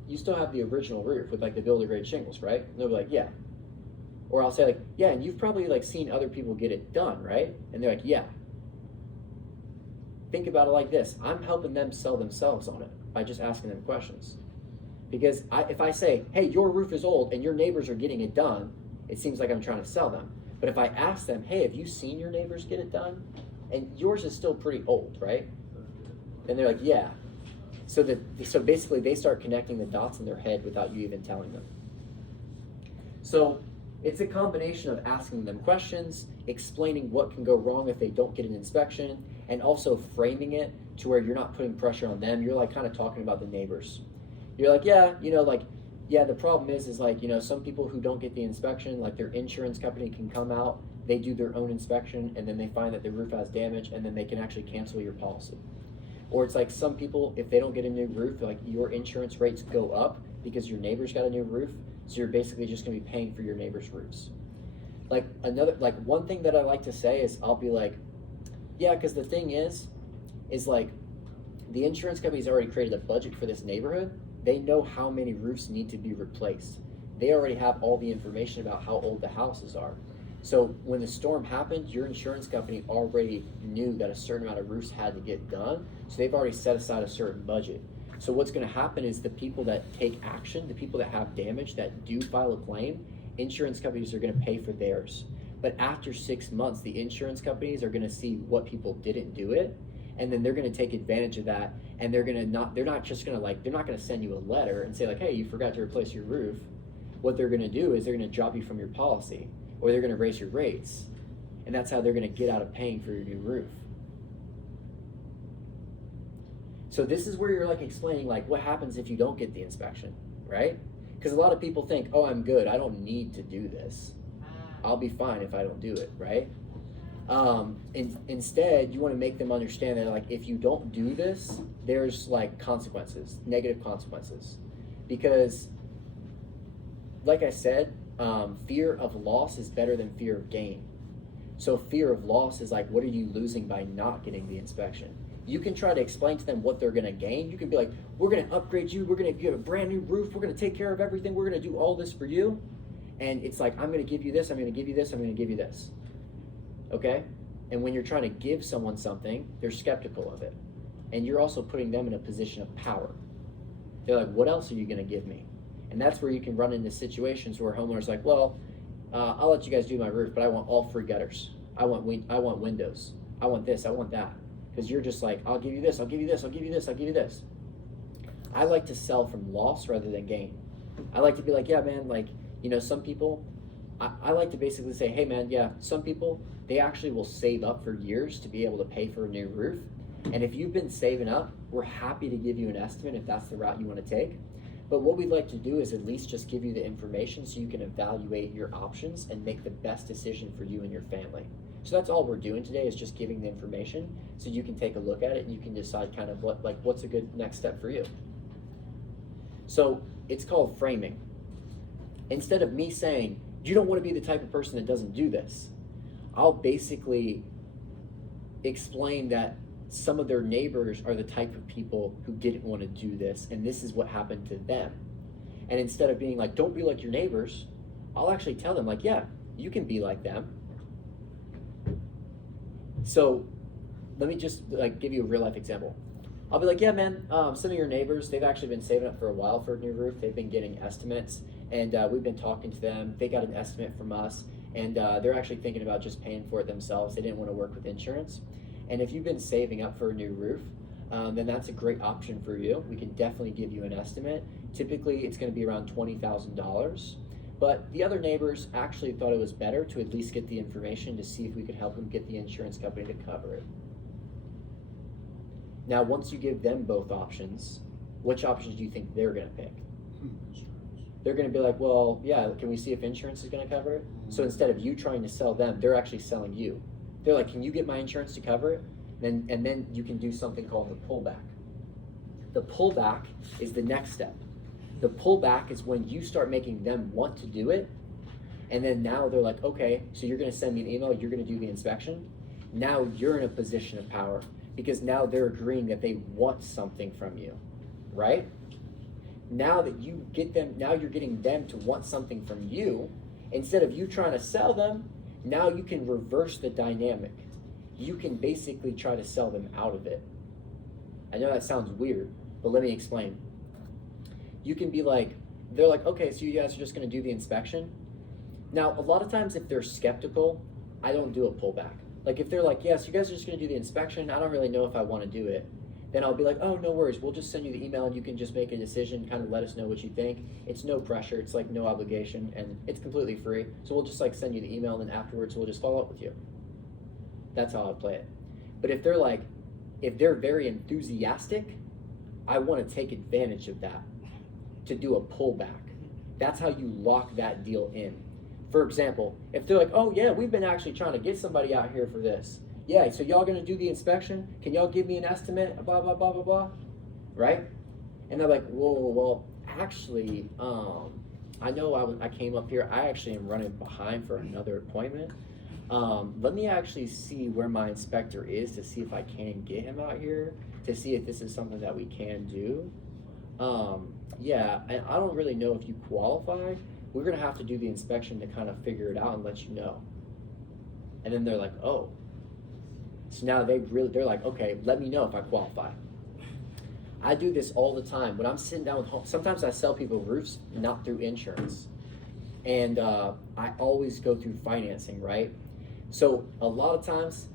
you still have the original roof with like the builder grade shingles, right? And they'll be like, yeah. Or I'll say like, yeah, and you've probably like seen other people get it done, right? And they're like, yeah. Think about it like this. I'm helping them sell themselves on it by just asking them questions. Because if I say, hey, your roof is old and your neighbors are getting it done, it seems like I'm trying to sell them. But if I ask them, hey, have you seen your neighbors get it done? And yours is still pretty old, right? And they're like, yeah. So basically they start connecting the dots in their head without you even telling them. So it's a combination of asking them questions, explaining what can go wrong if they don't get an inspection, and also framing it to where you're not putting pressure on them. You're like kind of talking about the neighbors. You're like, yeah, yeah, the problem is like, some people who don't get the inspection, like their insurance company can come out, they do their own inspection, and then they find that their roof has damage, and then they can actually cancel your policy. Or it's like some people, if they don't get a new roof, like your insurance rates go up because your neighbor's got a new roof, so you're basically just gonna be paying for your neighbor's roofs. Like one thing that I like to say is I'll be like, yeah, because the thing is like the insurance company's already created a budget for this neighborhood. They know how many roofs need to be replaced. They already have all the information about how old the houses are. So when the storm happened, your insurance company already knew that a certain amount of roofs had to get done, so they've already set aside a certain budget. So what's going to happen is the people that take action, the people that have damage, that do file a claim, insurance companies are going to pay for theirs. But after 6 months, the insurance companies are going to see what people didn't do it, and then they're going to take advantage of that, and they're not going to send you a letter and say like, hey, you forgot to replace your roof. What they're going to do is they're going to drop you from your policy, or they're going to raise your rates, and that's how they're going to get out of paying for your new roof. So this is where you're like explaining like what happens if you don't get the inspection, right? Because a lot of people think, oh, I'm good, I don't need to do this, I'll be fine if I don't do it, right? Instead, you want to make them understand that like if you don't do this, there's like consequences, negative consequences, because like I said, fear of loss is better than fear of gain. So fear of loss is like, what are you losing by not getting the inspection? You can try to explain to them what they're going to gain. You can be like, we're going to upgrade you, we're going to give a brand new roof, we're going to take care of everything, we're going to do all this for you. And it's like, I'm going to give you this, I'm going to give you this, I'm going to give you this. Okay? And when you're trying to give someone something, they're skeptical of it. And you're also putting them in a position of power. They're like, what else are you going to give me? And that's where you can run into situations where homeowners are like, well, I'll let you guys do my roof, but I want all free gutters. I want windows. I want this, I want that. Because you're just like, I'll give you this, I'll give you this, I'll give you this, I'll give you this. I like to sell from loss rather than gain. I like to be like, yeah, man, like, some people, I like to basically say, hey, man, yeah, some people, they actually will save up for years to be able to pay for a new roof. And if you've been saving up, we're happy to give you an estimate if that's the route you want to take. But what we'd like to do is at least just give you the information so you can evaluate your options and make the best decision for you and your family. So that's all we're doing today, is just giving the information so you can take a look at it and you can decide kind of what's a good next step for you. So it's called framing. Instead of me saying, you don't want to be the type of person that doesn't do this, I'll basically explain that some of their neighbors are the type of people who didn't want to do this, and this is what happened to them. And instead of being like, don't be like your neighbors, I'll actually tell them like, yeah, you can be like them. So let me just like give you a real life example. I'll be like, yeah, man, some of your neighbors, they've actually been saving up for a while for a new roof. They've been getting estimates, and we've been talking to them. They got an estimate from us, and they're actually thinking about just paying for it themselves. They didn't want to work with insurance. And if you've been saving up for a new roof, then that's a great option for you. We can definitely give you an estimate. Typically, it's going to be around $20,000. But the other neighbors actually thought it was better to at least get the information to see if we could help them get the insurance company to cover it. Now, once you give them both options, which options do you think they're going to pick? They're going to be like, well, yeah, can we see if insurance is going to cover it? So instead of you trying to sell them, they're actually selling you. They're like, can you get my insurance to cover it? And then you can do something called the pullback. The pullback is the next step. The pullback is when you start making them want to do it, and then now they're like, okay, so you're going to send me an email, you're going to do the inspection. Now you're in a position of power, because now they're agreeing that they want something from you, right? Now that you get them, now you're getting them to want something from you. Instead of you trying to sell them, now you can reverse the dynamic. You can basically try to sell them out of it. I know that sounds weird, but let me explain. You can be like, they're like, okay, so you guys are just going to do the inspection. Now, a lot of times if they're skeptical, I don't do a pullback. Like if they're like, yes, you guys are just going to do the inspection, I don't really know if I want to do it, then I'll be like, oh, no worries, we'll just send you the email and you can just make a decision, kind of let us know what you think. It's no pressure, it's like no obligation, and it's completely free. So we'll just like send you the email, and then afterwards we'll just follow up with you. That's how I play it. But if they're very enthusiastic, I want to take advantage of that to do a pullback. That's how you lock that deal in. For example, if they're like, oh yeah, we've been actually trying to get somebody out here for this. Yeah, so y'all gonna do the inspection? Can y'all give me an estimate? Blah, blah, blah, blah, blah. Right? And they're like, whoa, well, actually, I know I came up here. I actually am running behind for another appointment. Let me actually see where my inspector is to see if I can get him out here, to see if this is something that we can do. Yeah, and I don't really know if you qualify. We're gonna have to do the inspection to kind of figure it out and let you know. And then they're like, oh. So now they're like, okay, let me know if I qualify. I do this all the time. When I'm sitting down with home, sometimes I sell people roofs, not through insurance. And I always go through financing, right? So a lot of times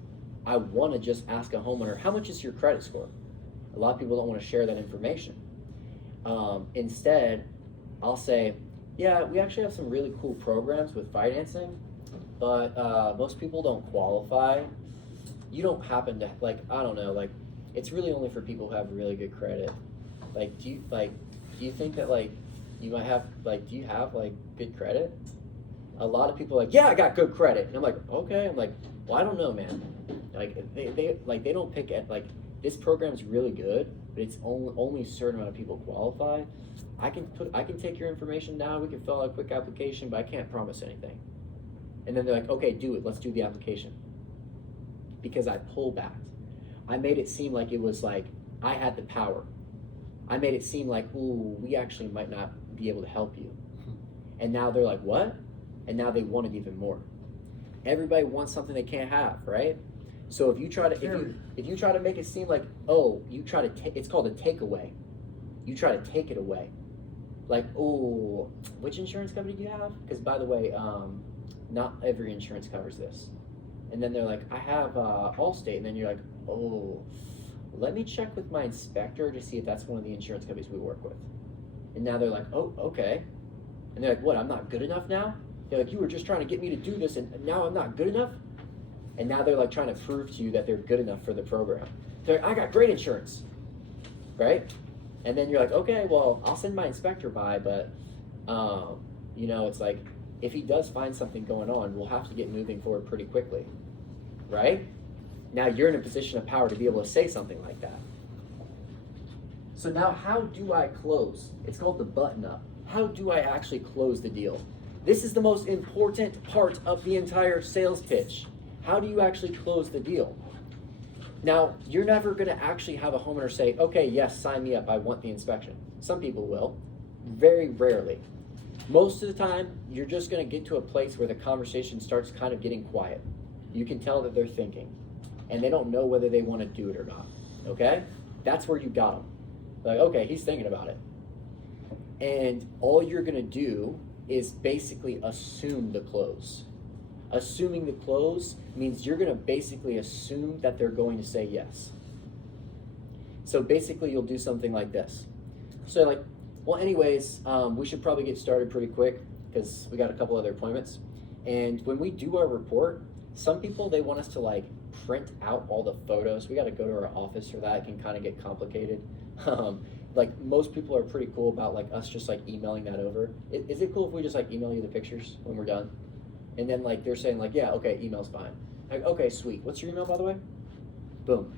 I want to just ask a homeowner, how much is your credit score? A lot of people don't want to share that information. Instead, I'll say, yeah, we actually have some really cool programs with financing, but most people don't qualify. You don't happen to, like, I don't know, like, it's really only for people who have really good credit. Like, do you think that, like, you might have, like, do you have, like, good credit? A lot of people are like, yeah, I got good credit. And I'm like, okay. I'm like, well, I don't know, man. Like, they don't pick at, like, this program's really good, but it's only a certain amount of people qualify. I can take your information now. We can fill out a quick application, but I can't promise anything. And then they're like, okay, do it. Let's do the application. Because I pull back. I made it seem like it was like I had the power. I made it seem like, ooh, we actually might not be able to help you. And now they're like, what? And now they want it even more. Everybody wants something they can't have, right? So if you try to if you try to make it seem like, oh, you try to it's called a takeaway. You try to take it away. Like, oh, which insurance company do you have? Because by the way, not every insurance covers this. And then they're like, I have Allstate. And then you're like, oh, let me check with my inspector to see if that's one of the insurance companies we work with. And now they're like, oh, okay. And they're like, what, I'm not good enough now? They're like, you were just trying to get me to do this and now I'm not good enough? And now they're like trying to prove to you that they're good enough for the program. They're like, I got great insurance, right? And then you're like, okay, well, I'll send my inspector by, but, you know, it's like, if he does find something going on, we'll have to get moving forward pretty quickly, right? Now you're in a position of power to be able to say something like that. So now how do I close? It's called the button up. How do I actually close the deal? This is the most important part of the entire sales pitch. How do you actually close the deal? Now, you're never going to actually have a homeowner say, okay, yes, sign me up, I want the inspection. Some people will, very rarely. Most of the time, you're just going to get to a place where the conversation starts kind of getting quiet. You can tell that they're thinking, and they don't know whether they want to do it or not, okay? That's where you got them. Like, okay, he's thinking about it. And all you're going to do is basically assume the close. Assuming the close means you're going to basically assume that they're going to say yes. So basically, you'll do something like this. So like, well, anyways, we should probably get started pretty quick because we got a couple other appointments. And when we do our report, some people, they want us to like print out all the photos. We got to go to our office for that. It can kind of get complicated. Like most people are pretty cool about like us just like emailing that over. Is it cool if we just like email you the pictures when we're done? And then like they're saying like, yeah, okay, email's fine. Like, okay, sweet. What's your email, by the way? Boom.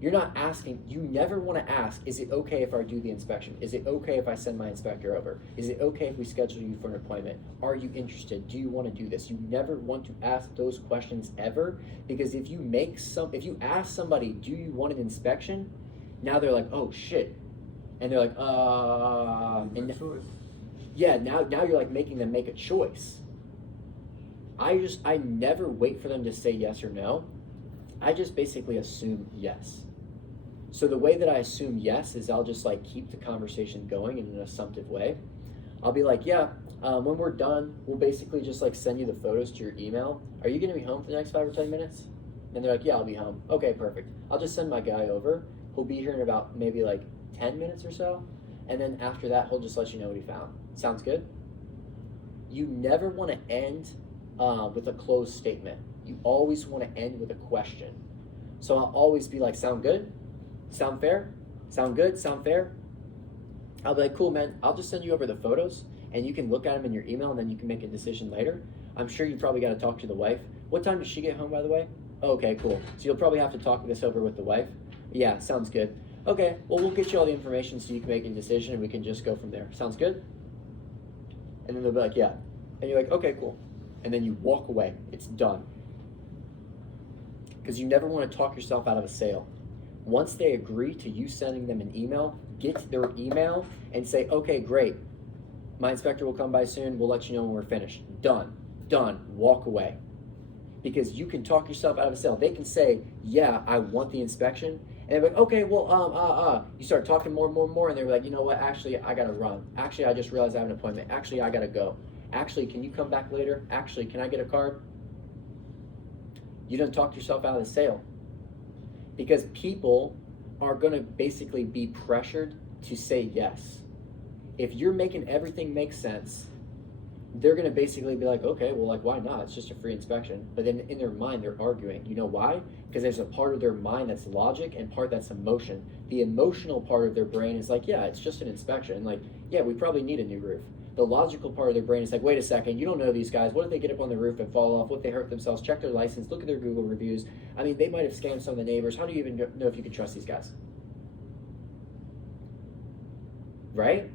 You're not asking, you never want to ask, is it okay if I do the inspection? Is it okay if I send my inspector over? Is it okay if we schedule you for an appointment? Are you interested? Do you want to do this? You never want to ask those questions ever, because if you ask somebody, do you want an inspection? Now they're like, oh shit. And they're like, yeah, now you're like making them make a choice. I never wait for them to say yes or no. I just basically assume yes. So the way that I assume yes is I'll just like keep the conversation going in an assumptive way. I'll be like, yeah, when we're done, we'll basically just like send you the photos to your email. Are you gonna be home for the next 5 or 10 minutes? And they're like, yeah, I'll be home. Okay, perfect. I'll just send my guy over. He'll be here in about maybe like 10 minutes or so. And then after that, he'll just let you know what he found. Sounds good? You never want to end with a closed statement. You always want to end with a question. So I'll always be like, sound good? Sound fair? Sound good? Sound fair? I'll be like, cool, man. I'll just send you over the photos and you can look at them in your email and then you can make a decision later. I'm sure you probably got to talk to the wife. What time does she get home, by the way? Okay, cool. So you'll probably have to talk this over with the wife. Yeah, sounds good. Okay, well, we'll get you all the information so you can make a decision and we can just go from there. Sounds good? And then they'll be like, yeah. And you're like, okay, cool. And then you walk away. It's done. Because you never want to talk yourself out of a sale. Once they agree to you sending them an email, get their email and say, okay, great. My inspector will come by soon. We'll let you know when we're finished. Done. Done. Walk away. Because you can talk yourself out of a sale. They can say, yeah, I want the inspection. And they're like, okay, well, You start talking more and more and more, and they're like, you know what, actually, I gotta run. Actually, I just realized I have an appointment. Actually, I gotta go. Actually, can you come back later? Actually, can I get a card? You don't talk yourself out of the sale. Because people are gonna basically be pressured to say yes. If you're making everything make sense, they're going to basically be like, okay, well, like, why not? It's just a free inspection. But then in their mind, they're arguing. You know why? Because there's a part of their mind that's logic and part that's emotion. The emotional part of their brain is like, yeah, it's just an inspection. Like, yeah, we probably need a new roof. The logical part of their brain is like, wait a second, you don't know these guys. What if they get up on the roof and fall off? What if they hurt themselves? Check their license. Look at their Google reviews. I mean, they might have scammed some of the neighbors. How do you even know if you can trust these guys? Right?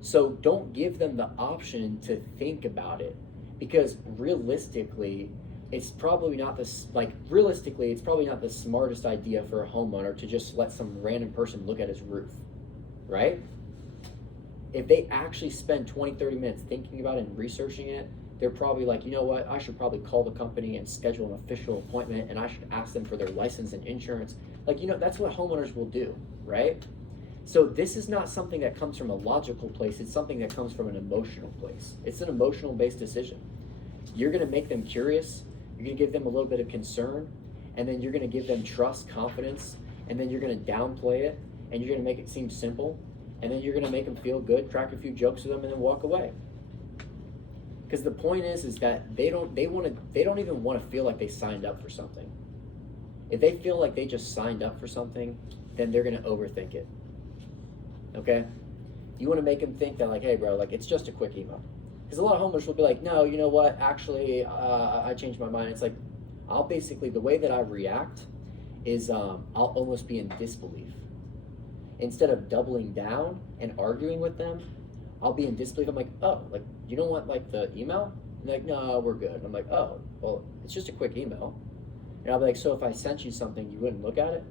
So don't give them the option to think about it, because realistically, it's probably not the smartest idea for a homeowner to just let some random person look at his roof, right? If they actually spend 20, 30 minutes thinking about it and researching it, they're probably like, you know what, I should probably call the company and schedule an official appointment, and I should ask them for their license and insurance. Like, that's what homeowners will do, right? So this is not something that comes from a logical place. It's something that comes from an emotional place. It's an emotional-based decision. You're going to make them curious. You're going to give them a little bit of concern. And then you're going to give them trust, confidence. And then you're going to downplay it. And you're going to make it seem simple. And then you're going to make them feel good, crack a few jokes with them, and then walk away. Because the point is that they don't even want to feel like they signed up for something. If they feel like they just signed up for something, then they're going to overthink it. Okay? You want to make them think that, like, hey, bro, like, it's just a quick email. Because a lot of homeowners will be like, no, you know what? Actually, I changed my mind. It's like, the way that I react is I'll almost be in disbelief. Instead of doubling down and arguing with them, I'll be in disbelief. I'm like, oh, like, you don't want, like, the email? And they're like, no, we're good. I'm like, oh, well, it's just a quick email. And I'll be like, so if I sent you something, you wouldn't look at it?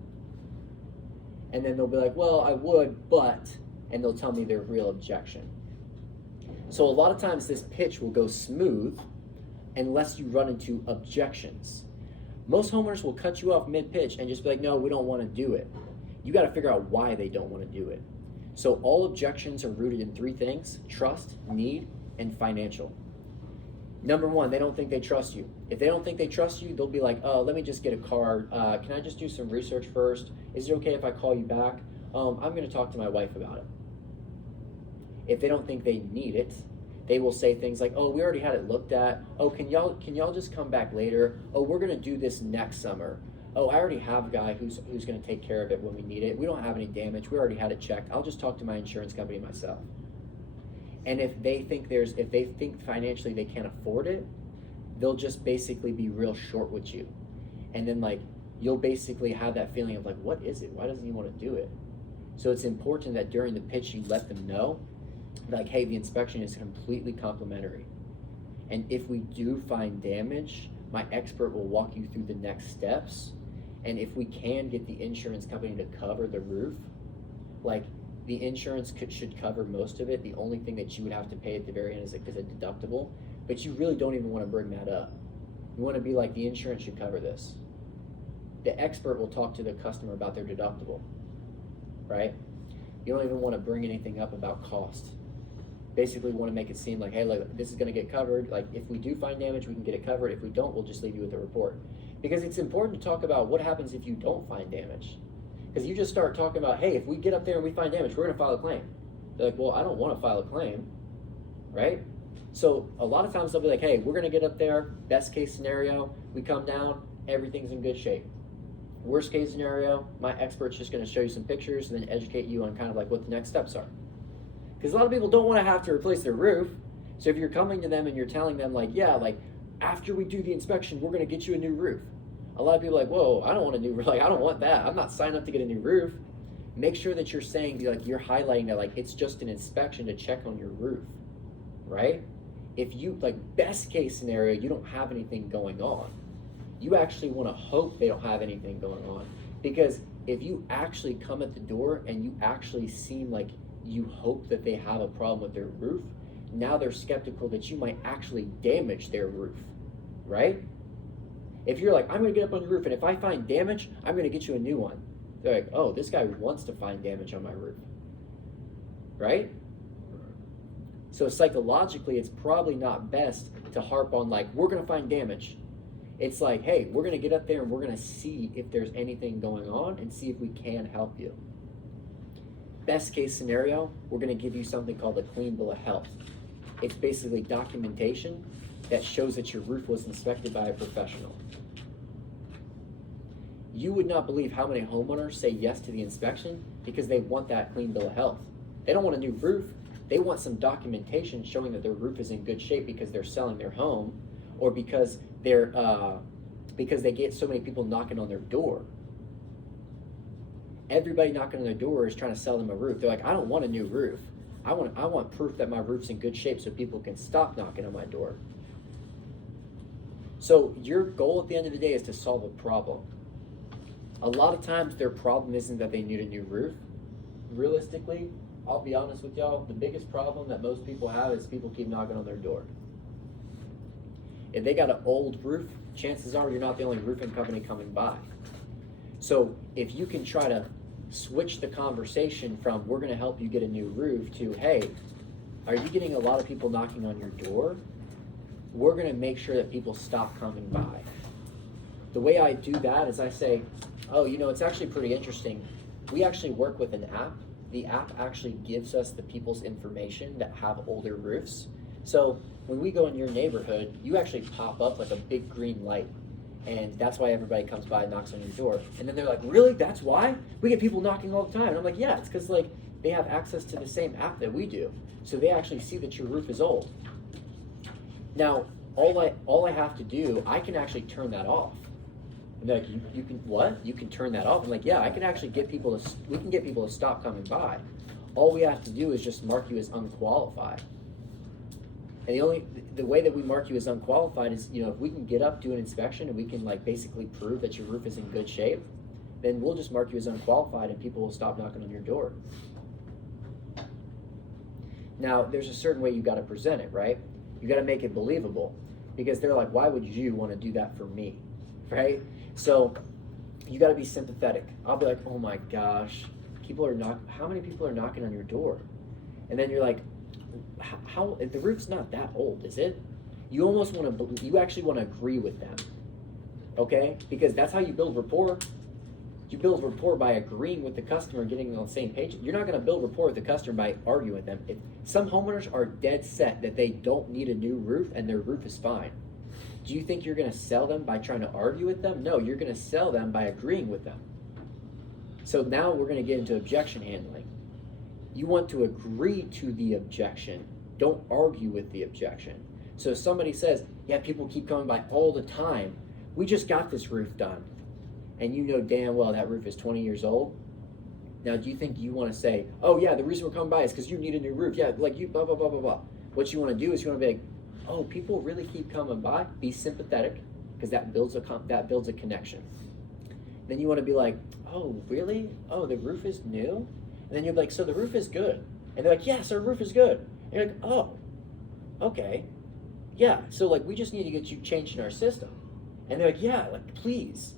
And then they'll be like, well, I would, but, and they'll tell me their real objection. So a lot of times this pitch will go smooth unless you run into objections. Most homeowners will cut you off mid-pitch and just be like, no, we don't want to do it. You got to figure out why they don't want to do it. So all objections are rooted in three things: trust, need, and financial. Number one, they don't think they trust you. If they don't think they trust you, they'll be like, oh, let me just get a card. Can I just do some research first? Is it okay if I call you back? I'm going to talk to my wife about it. If they don't think they need it, they will say things like, oh, we already had it looked at. Oh, can y'all just come back later? Oh, we're going to do this next summer. Oh, I already have a guy who's going to take care of it when we need it. We don't have any damage. We already had it checked. I'll just talk to my insurance company myself. And if they think financially they can't afford it, they'll just basically be real short with you. And then, like, you'll basically have that feeling of like, what is it? Why doesn't he want to do it? So it's important that during the pitch you let them know, like, hey, the inspection is completely complimentary. And if we do find damage, my expert will walk you through the next steps. And if we can get the insurance company to cover the roof, like, the insurance should cover most of it. The only thing that you would have to pay at the very end is a deductible. But you really don't even want to bring that up. You want to be like, the insurance should cover this. The expert will talk to the customer about their deductible, right? You don't even want to bring anything up about cost. Basically, you want to make it seem like, hey, like, this is going to get covered. Like, if we do find damage, we can get it covered. If we don't, we'll just leave you with a report. Because it's important to talk about what happens if you don't find damage. Because you just start talking about, hey, if we get up there and we find damage, we're going to file a claim. They're like, well, I don't want to file a claim, right? So a lot of times they'll be like, hey, we're going to get up there, best case scenario, we come down, everything's in good shape. Worst case scenario, my expert's just going to show you some pictures and then educate you on kind of like what the next steps are. Because a lot of people don't want to have to replace their roof. So if you're coming to them and you're telling them like, yeah, like after we do the inspection, we're going to get you a new roof. A lot of people are like, whoa, I don't want a new roof. Like, I don't want that. I'm not signing up to get a new roof. Make sure that you're saying, like, you're highlighting that, like, it's just an inspection to check on your roof, right? If you, like, best case scenario, you don't have anything going on. You actually want to hope they don't have anything going on. Because if you actually come at the door and you actually seem like you hope that they have a problem with their roof, now they're skeptical that you might actually damage their roof, right? If you're like, I'm going to get up on your roof, and if I find damage, I'm going to get you a new one. They're like, oh, this guy wants to find damage on my roof, right? So psychologically, it's probably not best to harp on like, we're going to find damage. It's like, hey, we're going to get up there and we're going to see if there's anything going on and see if we can help you. Best case scenario, we're going to give you something called a clean bill of health. It's basically documentation that shows that your roof was inspected by a professional. You would not believe how many homeowners say yes to the inspection because they want that clean bill of health. They don't want a new roof. They want some documentation showing that their roof is in good shape because they're selling their home, or because they get so many people knocking on their door. Everybody knocking on their door is trying to sell them a roof. They're like, I don't want a new roof. I want proof that my roof's in good shape so people can stop knocking on my door. So your goal at the end of the day is to solve a problem. A lot of times their problem isn't that they need a new roof. Realistically, I'll be honest with y'all, the biggest problem that most people have is people keep knocking on their door. If they got an old roof, chances are you're not the only roofing company coming by. So if you can try to switch the conversation from we're going to help you get a new roof to, hey, are you getting a lot of people knocking on your door? We're going to make sure that people stop coming by. The way I do that is I say, oh, you know, it's actually pretty interesting. We actually work with an app. The app actually gives us the people's information that have older roofs. So when we go in your neighborhood, you actually pop up like a big green light. And that's why everybody comes by and knocks on your door. And then they're like, really? That's why? We get people knocking all the time. And I'm like, yeah, it's because like they have access to the same app that we do. So they actually see that your roof is old. Now, all I have to do, I can actually turn that off. And they're like, you can what? You can turn that off? I'm like, yeah, I can actually get people to, we can get people to stop coming by. All we have to do is just mark you as unqualified. And the way that we mark you as unqualified is, you know, if we can get up, do an inspection, and we can like basically prove that your roof is in good shape, then we'll just mark you as unqualified and people will stop knocking on your door. Now, there's a certain way you got to present it, right? You got to make it believable, because they're like, why would you want to do that for me, right? So you got to be sympathetic. I'll be like, oh my gosh, how many people are knocking on your door? And then you're like, how the roof's not that old, is it? You almost want to, you actually want to agree with them, okay? Because that's how you build rapport. You build rapport by agreeing with the customer and getting on the same page. You're not going to build rapport with the customer by arguing with them. Some homeowners are dead set that they don't need a new roof and their roof is fine. Do you think you're going to sell them by trying to argue with them? No, you're going to sell them by agreeing with them. So now we're going to get into objection handling. You want to agree to the objection. Don't argue with the objection. So if somebody says, yeah, people keep coming by all the time. We just got this roof done. And you know damn well that roof is 20 years old. Now, do you think you want to say, oh yeah, the reason we're coming by is because you need a new roof. Yeah, like you blah, blah, blah, blah, blah. What you want to do is you want to be like, oh, people really keep coming by. Be sympathetic, because that builds a connection. Then you want to be like, oh, really? Oh, the roof is new? And then you're like, so the roof is good. And they're like, yes, our roof is good. And you're like, oh, okay. Yeah, so like we just need to get you changed in our system. And they're like, yeah, like please.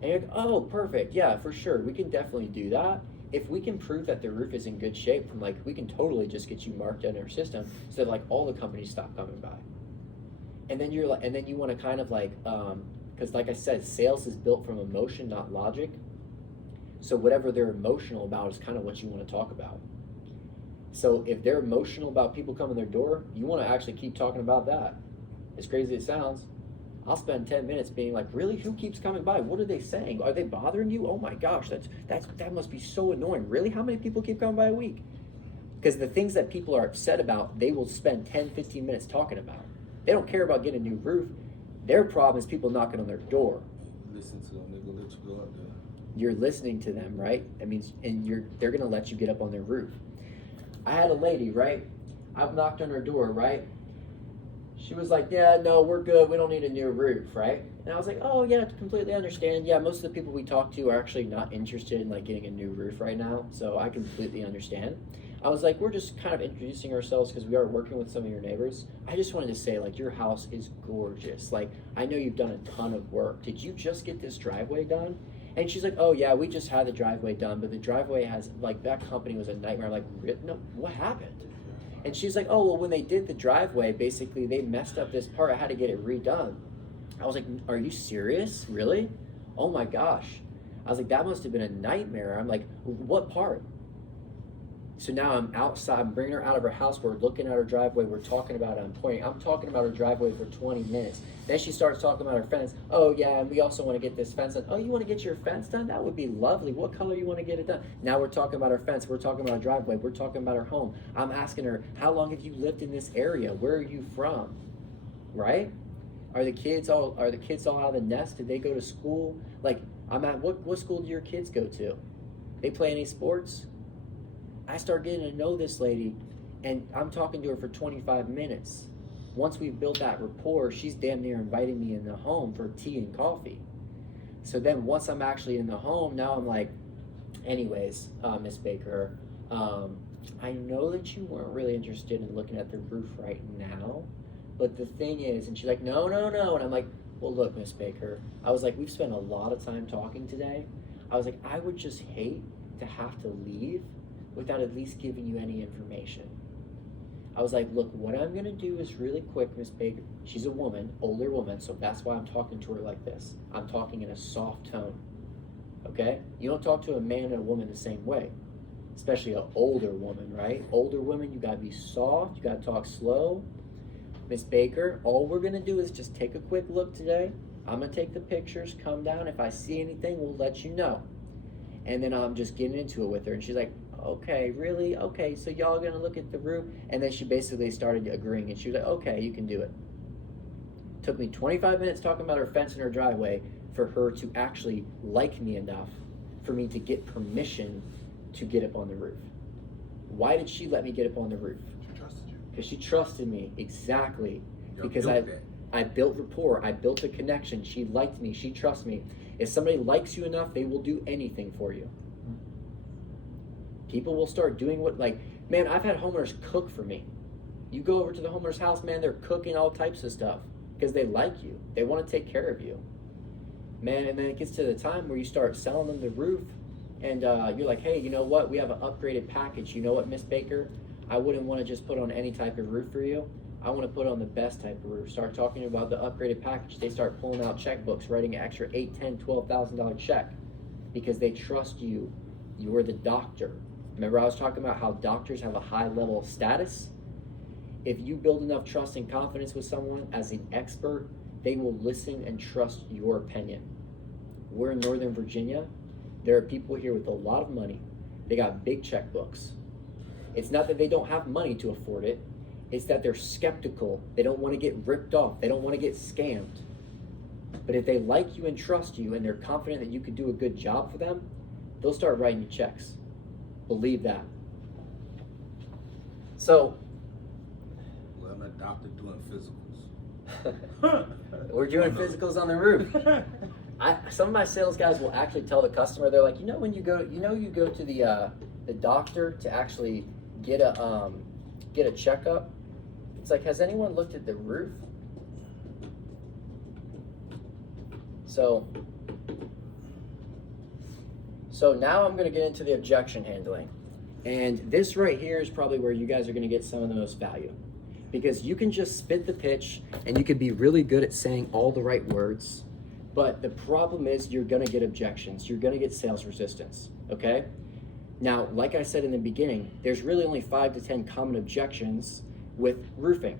And you're like, oh, perfect. Yeah, for sure. We can definitely do that. If we can prove that the roof is in good shape, then like we can totally just get you marked in our system so that like all the companies stop coming by. And then you're like, and then you want to kind of like Because like I said, sales is built from emotion, not logic. So whatever they're emotional about is kind of what you want to talk about. So if they're emotional about people coming their door, you want to actually keep talking about that. As crazy as it sounds, I'll spend 10 minutes being like, really, who keeps coming by? What are they saying? Are they bothering you? Oh my gosh, that must be so annoying. Really? How many people keep coming by a week? Because the things that people are upset about, they will spend 10, 15 minutes talking about. They don't care about getting a new roof. Their problem is people knocking on their door. Listen to them, they're gonna let you go out there. You're listening to them, right? That means, and they're gonna let you get up on their roof. I had a lady, right? I've knocked on her door, right? She was like, yeah, no, we're good. We don't need a new roof, right? And I was like, oh, yeah, I completely understand. Yeah, most of the people we talk to are actually not interested in like getting a new roof right now. So I completely understand. I was like, we're just kind of introducing ourselves because we are working with some of your neighbors. I just wanted to say, like, your house is gorgeous. Like, I know you've done a ton of work. Did you just get this driveway done? And she's like, oh, yeah, we just had the driveway done, but the driveway has, like, that company was a nightmare. I'm like, no, what happened? And she's like, oh, well, when they did the driveway, basically, they messed up this part. I had to get it redone. I was like, are you serious? Really? Oh, my gosh. I was like, that must have been a nightmare. I'm like, what part? So now I'm outside, I'm bringing her out of her house, we're looking at her driveway, we're talking about it, I'm talking about her driveway for 20 minutes. Then she starts talking about her fence. Oh yeah, and we also want to get this fence done. Oh, you want to get your fence done? That would be lovely. What color you want to get it done? Now we're talking about our fence, we're talking about our driveway, we're talking about her home. I'm asking her, how long have you lived in this area? Where are you from? Right? Are the kids all out of the nest? Did they go to school? Like, I'm at what school do your kids go to? They play any sports? I start getting to know this lady, and I'm talking to her for 25 minutes. Once we've built that rapport, she's damn near inviting me in the home for tea and coffee. So then once I'm actually in the home, now I'm like, anyways, Miss Baker, I know that you weren't really interested in looking at the roof right now, but the thing is, and she's like, no, and I'm like, well, look, Miss Baker, I was like, we've spent a lot of time talking today. I was like, I would just hate to have to leave without at least giving you any information. I was like, look, what I'm gonna do is really quick, Miss Baker. She's a woman, older woman, so that's why I'm talking to her like this. I'm talking in a soft tone, okay? You don't talk to a man and a woman the same way, especially an older woman, right? Older women, you gotta be soft, you gotta talk slow. Miss Baker, all we're gonna do is just take a quick look today. I'm gonna take the pictures, come down. If I see anything, we'll let you know. And then I'm just getting into it with her, and she's like, okay, really? Okay, so y'all gonna look at the roof? And then she basically started agreeing, and she was like, okay, you can do it. Took me 25 minutes talking about her fence in her driveway for her to actually like me enough for me to get permission to get up on the roof. Why did she let me get up on the roof? She trusted you. Because she trusted me, exactly. Y'all Because built I built rapport, I built a connection, she liked me, she trusts me. If somebody likes you enough, they will do anything for you. People will start doing what, like, man, I've had homeowners cook for me. You go over to the homeowner's house, man, they're cooking all types of stuff because they like you. They want to take care of you. Man, and then it gets to the time where you start selling them the roof and you're like, hey, you know what? We have an upgraded package. You know what, Miss Baker? I wouldn't want to just put on any type of roof for you. I want to put on the best type of roof. Start talking about the upgraded package. They start pulling out checkbooks, writing an extra $8,000, $10,000, $12,000 check because they trust you. You're the doctor. Remember I was talking about how doctors have a high level of status? If you build enough trust and confidence with someone as an expert, they will listen and trust your opinion. We're in Northern Virginia. There are people here with a lot of money. They got big checkbooks. It's not that they don't have money to afford it. It's that they're skeptical. They don't want to get ripped off. They don't want to get scammed. But if they like you and trust you and they're confident that you could do a good job for them, they'll start writing you checks. Believe that. So, Well, I'm a doctor doing physicals. we're doing physicals on the roof. Some of my sales guys will actually tell the customer, they're like, when you go to the doctor to actually get a checkup. It's like, has anyone looked at the roof? So now I'm going to get into the objection handling. And this right here is probably where you guys are going to get some of the most value. Because you can just spit the pitch and you can be really good at saying all the right words. But the problem is you're gonna get objections. You're gonna get sales resistance, okay? Now, like I said in the beginning, there's really only 5 to 10 common objections with roofing.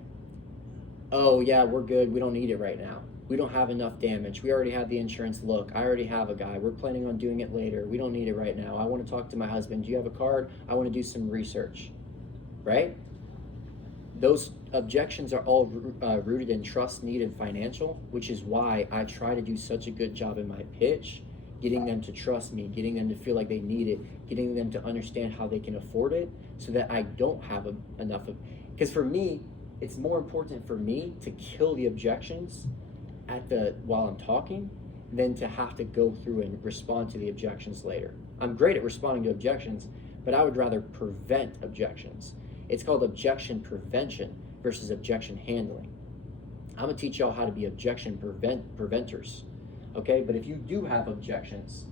Oh yeah, we're good, we don't need it right now. We don't have enough damage. We already have the insurance. Look, I already have a guy. We're planning on doing it later. We don't need it right now. I want to talk to my husband. Do you have a card? I want to do some research, right? Those objections are all rooted in trust, need, and financial, which is why I try to do such a good job in my pitch, getting them to trust me, getting them to feel like they need it, getting them to understand how they can afford it, so that I don't have enough of, because for me, it's more important for me to kill the objections while I'm talking than to have to go through and respond to the objections later. I'm great at responding to objections, but I would rather prevent objections. It's called objection prevention versus objection handling. I'm gonna teach y'all how to be objection preventers, okay? But if you do have objections,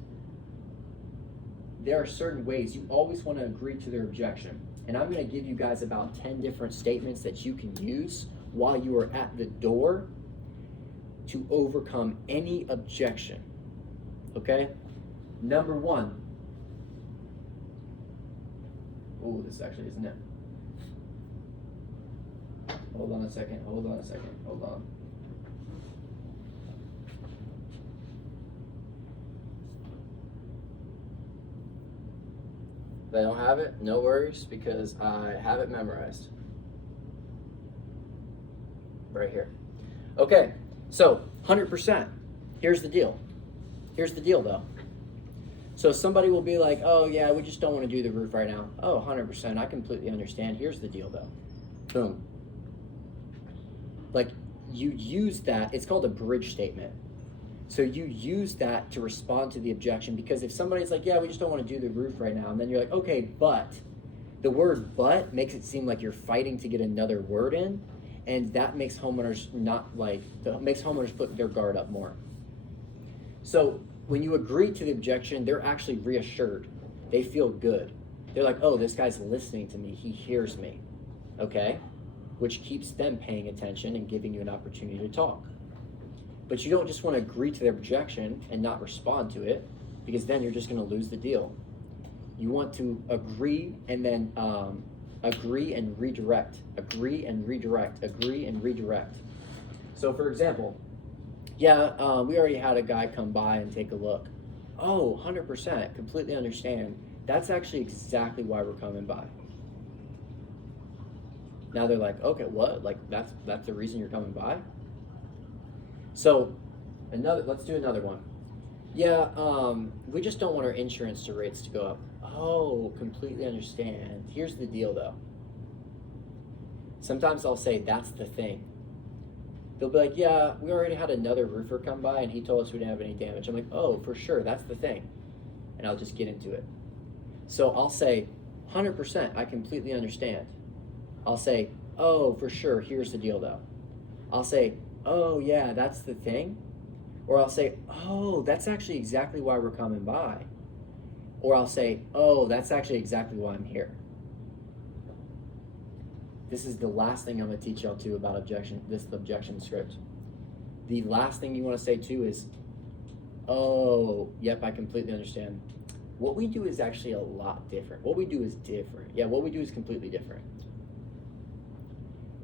there are certain ways you always wanna agree to their objection. And I'm gonna give you guys about 10 different statements that you can use while you are at the door to overcome any objection, okay? Number 1. Oh, this actually isn't it. Hold on a second, hold on. If I don't have it, no worries, because I have it memorized. Right here. Okay, so 100%. Here's the deal though. So somebody will be like, oh yeah, we just don't want to do the roof right now. Oh, 100%, I completely understand. Here's the deal though. Boom. Like, you use that, it's called a bridge statement. So you use that to respond to the objection, because if somebody's like, yeah, we just don't want to do the roof right now, and then you're like, okay, but, the word but makes it seem like you're fighting to get another word in, and that makes homeowners makes homeowners put their guard up more. So when you agree to the objection, they're actually reassured. They feel good. They're like, oh, this guy's listening to me. He hears me, okay? Which keeps them paying attention and giving you an opportunity to talk. But you don't just want to agree to their objection and not respond to it, because then you're just going to lose the deal. You want to agree and then agree and redirect, agree and redirect, agree and redirect. So for example, yeah, we already had a guy come by and take a look. Oh, 100%, completely understand. That's actually exactly why we're coming by. Now they're like, okay, what? Like that's the reason you're coming by? So let's do another one. Yeah, we just don't want our insurance rates to go up. Oh, completely understand. Here's the deal though. Sometimes I'll say, that's the thing. They'll be like, yeah, we already had another roofer come by and he told us we didn't have any damage. I'm like, oh, for sure, that's the thing. And I'll just get into it. So I'll say, 100%, I completely understand. I'll say, oh, for sure, here's the deal though. I'll say, oh yeah, that's the thing. Or I'll say, oh, that's actually exactly why we're coming by. Or I'll say, oh, that's actually exactly why I'm here. This is the last thing I'm gonna teach y'all too about this objection script. The last thing you wanna say too is, oh, yep, I completely understand. What we do is actually a lot different. What we do is different. Yeah, what we do is completely different.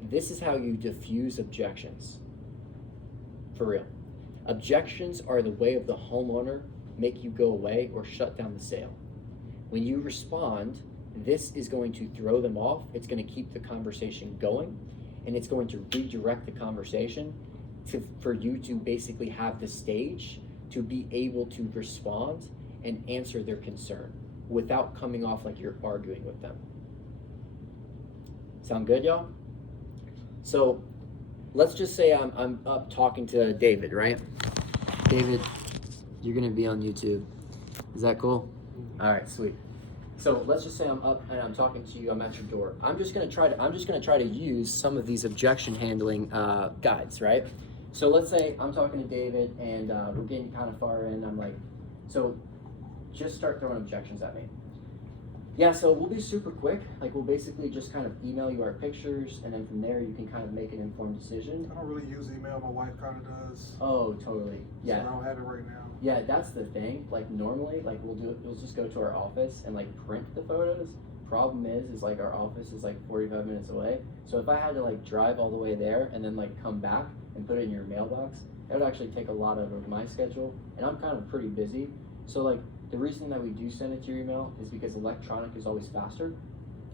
This is how you diffuse objections. For real. Objections are the way of the homeowner make you go away or shut down the sale. When you respond, this is going to throw them off. It's going to keep the conversation going, and it's going to redirect the conversation for you to basically have the stage to be able to respond and answer their concern without coming off like you're arguing with them. Sound good, y'all? So let's just say I'm up talking to David, right? David, you're gonna be on YouTube. Is that cool? All right, sweet. So let's just say I'm up and I'm talking to you. I'm at your door. I'm just gonna try to use some of these objection handling guides, right? So let's say I'm talking to David and we're getting kind of far in. I'm like, so just start throwing objections at me. Yeah, so we'll be super quick. Like we'll basically just kind of email you our pictures, and then from there you can kind of make an informed decision. I don't really use email. My wife kind of does. Oh, totally. Yeah. So I don't have it right now. Yeah, that's the thing. Like normally, like we'll just go to our office and like print the photos. Problem is like our office is like 45 minutes away. So if I had to like drive all the way there and then like come back and put it in your mailbox, it would actually take a lot out of my schedule, and I'm kind of pretty busy. So like the reason that we do send it to your email is because electronic is always faster.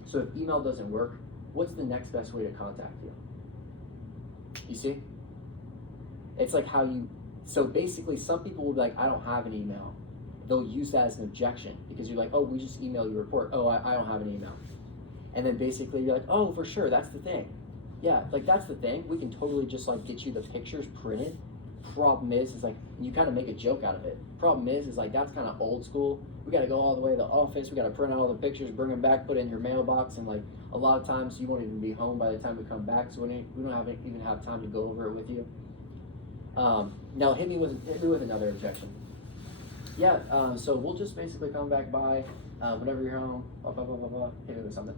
So if email doesn't work, what's the next best way to contact you? You see? It's like how you, so basically some people will be like, I don't have an email. They'll use that as an objection because you're like, oh, we just emailed your report. Oh, I don't have an email. And then basically you're like, oh, for sure, that's the thing. Yeah, like that's the thing. We can totally just like get you the pictures printed. Problem is like you kind of make a joke out of it. Problem is like that's kind of old school. We got to go all the way to the office. We got to print out all the pictures, bring them back, put it in your mailbox, and like a lot of times you won't even be home by the time we come back, so we don't even have time to go over it with you. Now hit me with another objection. Yeah, so we'll just basically come back by whenever you're home. Blah blah blah blah blah. Hit me with something.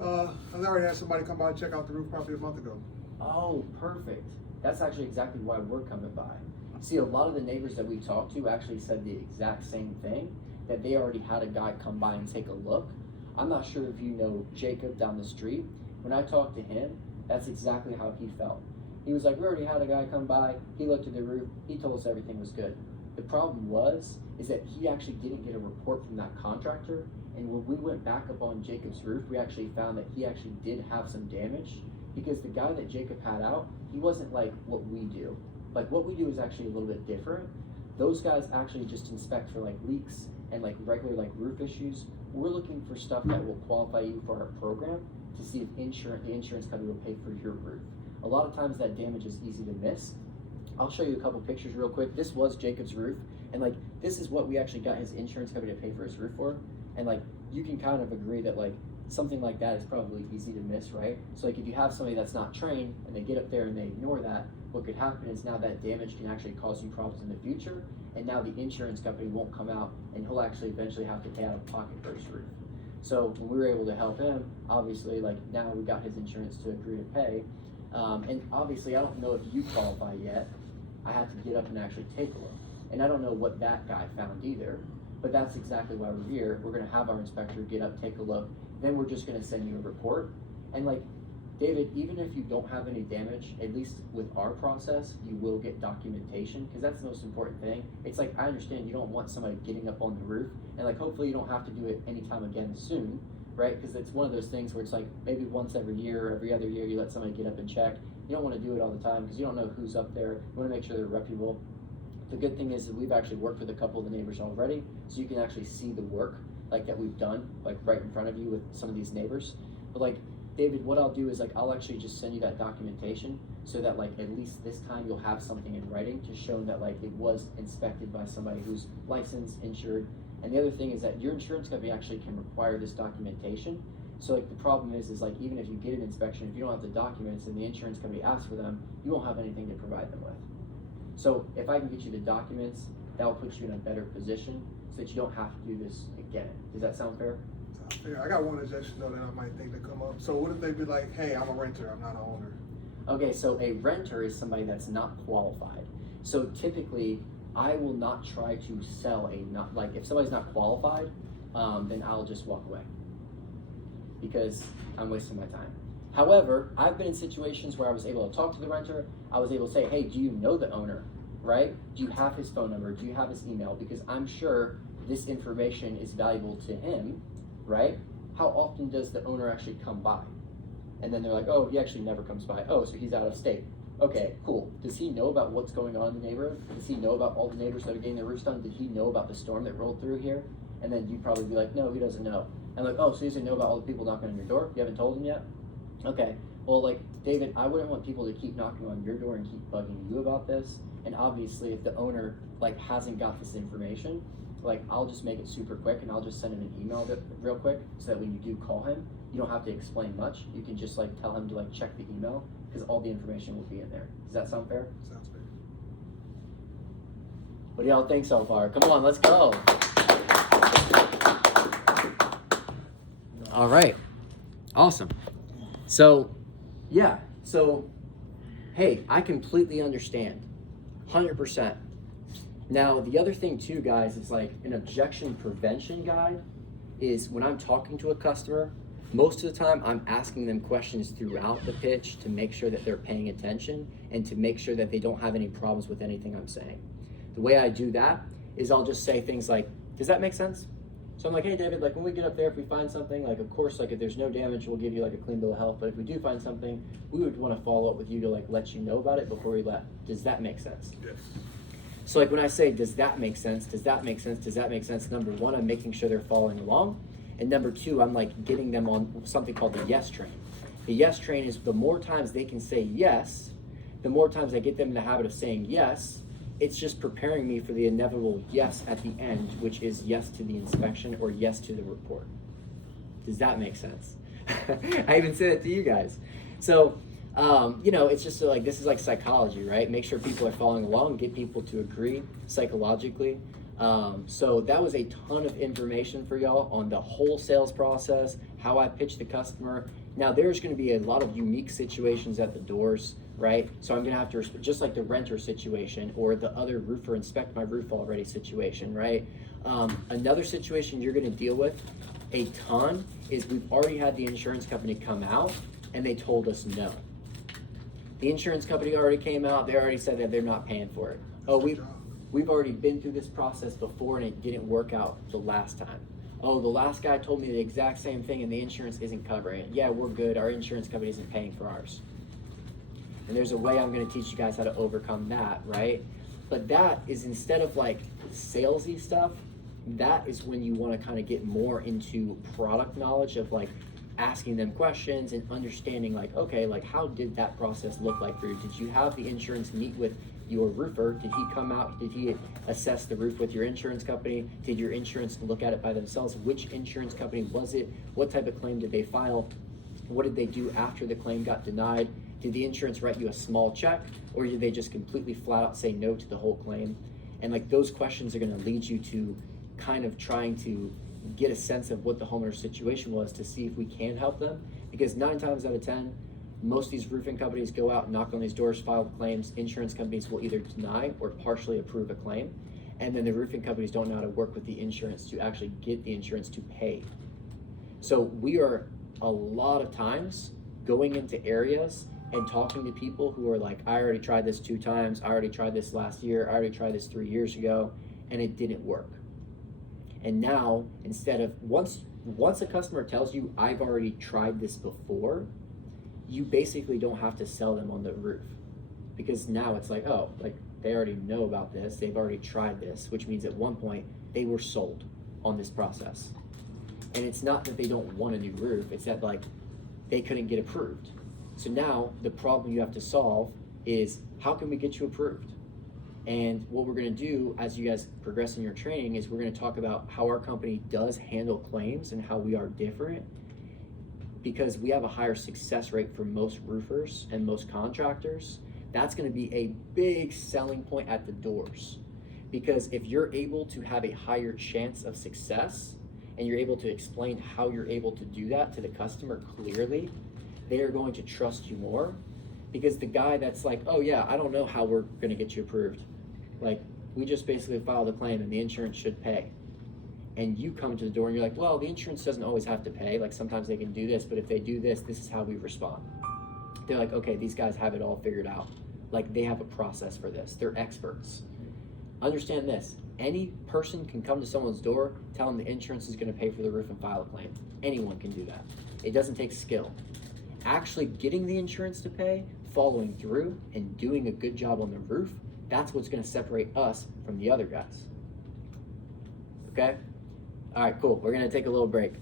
I already had somebody come by and check out the roof probably a month ago. Oh, perfect. That's actually exactly why we're coming by. See, a lot of the neighbors that we talked to actually said the exact same thing, that they already had a guy come by and take a look. I'm not sure if you know Jacob down the street. When I talked to him, that's exactly how he felt. He was like, we already had a guy come by, he looked at the roof, he told us everything was good. The problem is that he actually didn't get a report from that contractor, and when we went back up on Jacob's roof, we actually found that he actually did have some damage, because the guy that Jacob had out, he wasn't like what we do. Like what we do is actually a little bit different. Those guys actually just inspect for like leaks and like regular like roof issues. We're looking for stuff that will qualify you for our program to see if the insurance company will pay for your roof. A lot of times that damage is easy to miss. I'll show you a couple pictures real quick. This was Jacob's roof, and like this is what we actually got his insurance company to pay for his roof for. And like you can kind of agree that like something like that is probably easy to miss, right? So like if you have somebody that's not trained and they get up there and they ignore that, what could happen is now that damage can actually cause you problems in the future, and now the insurance company won't come out and he'll actually eventually have to pay out of pocket for his roof. So when we were able to help him, obviously like now we got his insurance to agree to pay. And obviously I don't know if you qualify yet. I had to get up and actually take a look. And I don't know what that guy found either, but that's exactly why we're here. We're gonna have our inspector get up, take a look, then we're just gonna send you a report. And like, David, even if you don't have any damage, at least with our process, you will get documentation, because that's the most important thing. It's like, I understand you don't want somebody getting up on the roof, and like hopefully you don't have to do it anytime again soon, right? Because it's one of those things where it's like maybe once every year or every other year you let somebody get up and check. You don't want to do it all the time because you don't know who's up there. You want to make sure they're reputable. The good thing is that we've actually worked with a couple of the neighbors already, so you can actually see the work like that we've done, like right in front of you with some of these neighbors. But like, David, what I'll do is like I'll actually just send you that documentation so that like at least this time you'll have something in writing to show that like it was inspected by somebody who's licensed, insured. And the other thing is that your insurance company actually can require this documentation. So like the problem is like even if you get an inspection, if you don't have the documents and the insurance company asks for them, you won't have anything to provide them with. So if I can get you the documents, that will put you in a better position so that you don't have to do this again. Does that sound fair? Sounds fair. I got one objection though that I might think to come up. So what if they be like, hey, I'm a renter, I'm not an owner? Okay, so a renter is somebody that's not qualified. So typically, I will not try to sell if somebody's not qualified, then I'll just walk away because I'm wasting my time. However, I've been in situations where I was able to talk to the renter. I was able to say, hey, do you know the owner, right? Do you have his phone number? Do you have his email? Because I'm sure this information is valuable to him, right? How often does the owner actually come by? And then they're like, oh, he actually never comes by. Oh, so he's out of state. Okay, cool. Does he know about what's going on in the neighborhood? Does he know about all the neighbors that are getting their roofs done? Did he know about the storm that rolled through here? And then you'd probably be like, no, he doesn't know. And like, oh, so he doesn't know about all the people knocking on your door? You haven't told him yet? Okay, well, like, David, I wouldn't want people to keep knocking on your door and keep bugging you about this. And obviously, if the owner, like, hasn't got this information, like, I'll just make it super quick and I'll just send him an email real quick so that when you do call him, you don't have to explain much. You can just, like, tell him to, like, check the email because all the information will be in there. Does that sound fair? Sounds fair. What do y'all think so far? Come on, let's go. All right. Awesome. So, yeah. So, hey, I completely understand. 100%. Now, the other thing too, guys, is like an objection prevention guide is when I'm talking to a customer, most of the time I'm asking them questions throughout the pitch to make sure that they're paying attention and to make sure that they don't have any problems with anything I'm saying. The way I do that is I'll just say things like, does that make sense? So I'm like, hey David, like when we get up there, if we find something, like of course, like if there's no damage, we'll give you like a clean bill of health. But if we do find something, we would want to follow up with you to like let you know about it before we left. Does that make sense? Yes. So like when I say, does that make sense? Does that make sense? Does that make sense? Number one, I'm making sure they're following along. And number two, I'm like getting them on something called the yes train. The yes train is the more times they can say yes, the more times I get them in the habit of saying yes, it's just preparing me for the inevitable yes at the end, which is yes to the inspection or yes to the report. Does that make sense? I even said it to you guys. So, it's just like, this is like psychology, right? Make sure people are following along, get people to agree psychologically. So that was a ton of information for y'all on the whole sales process, how I pitch the customer. Now there's going to be a lot of unique situations at the doors, right? So I'm going to have to, just like the renter situation or the other roofer inspect my roof already situation, right? Another situation you're going to deal with a ton is we've already had the insurance company come out and they told us no. The insurance company already came out, they already said that they're not paying for it. Oh, we've already been through this process before and it didn't work out the last time. Oh, the last guy told me the exact same thing and the insurance isn't covering it. Yeah, we're good, our insurance company isn't paying for ours. And there's a way I'm gonna teach you guys how to overcome that, right? But that is, instead of like salesy stuff, that is when you wanna kind of get more into product knowledge of like asking them questions and understanding like, okay, like how did that process look like for you? Did you have the insurance meet with your roofer? Did he come out? Did he assess the roof with your insurance company? Did your insurance look at it by themselves? Which insurance company was it? What type of claim did they file? What did they do after the claim got denied? Did the insurance write you a small check, or did they just completely flat out say no to the whole claim? And like those questions are going to lead you to kind of trying to get a sense of what the homeowner's situation was to see if we can help them. Because 9 times out of 10, most of these roofing companies go out, knock on these doors, file claims. Insurance companies will either deny or partially approve a claim. And then the roofing companies don't know how to work with the insurance to actually get the insurance to pay. So we are a lot of times going into areas and talking to people who are like, I already tried this 2 times. I already tried this last year. I already tried this 3 years ago, and it didn't work. And now, instead of, once a customer tells you, I've already tried this before, you basically don't have to sell them on the roof. Because now it's like, oh, like they already know about this, they've already tried this, which means at one point they were sold on this process. And it's not that they don't want a new roof, it's that like they couldn't get approved. So now the problem you have to solve is, how can we get you approved? And what we're going to do as you guys progress in your training is we're going to talk about how our company does handle claims and how we are different, because we have a higher success rate for most roofers and most contractors. That's going to be a big selling point at the doors, because if you're able to have a higher chance of success and you're able to explain how you're able to do that to the customer clearly, they are going to trust you more. Because the guy that's like, oh yeah, I don't know how we're going to get you approved. Like, we just basically filed a claim and the insurance should pay. And you come to the door and you're like, well, the insurance doesn't always have to pay. Like sometimes they can do this, but if they do this, this is how we respond. They're like, okay, these guys have it all figured out. Like they have a process for this. They're experts. Understand this. Any person can come to someone's door, tell them the insurance is going to pay for the roof and file a claim. Anyone can do that. It doesn't take skill. Actually getting the insurance to pay, following through, and doing a good job on the roof, that's what's going to separate us from the other guys. Okay? All right, cool. We're going to take a little break.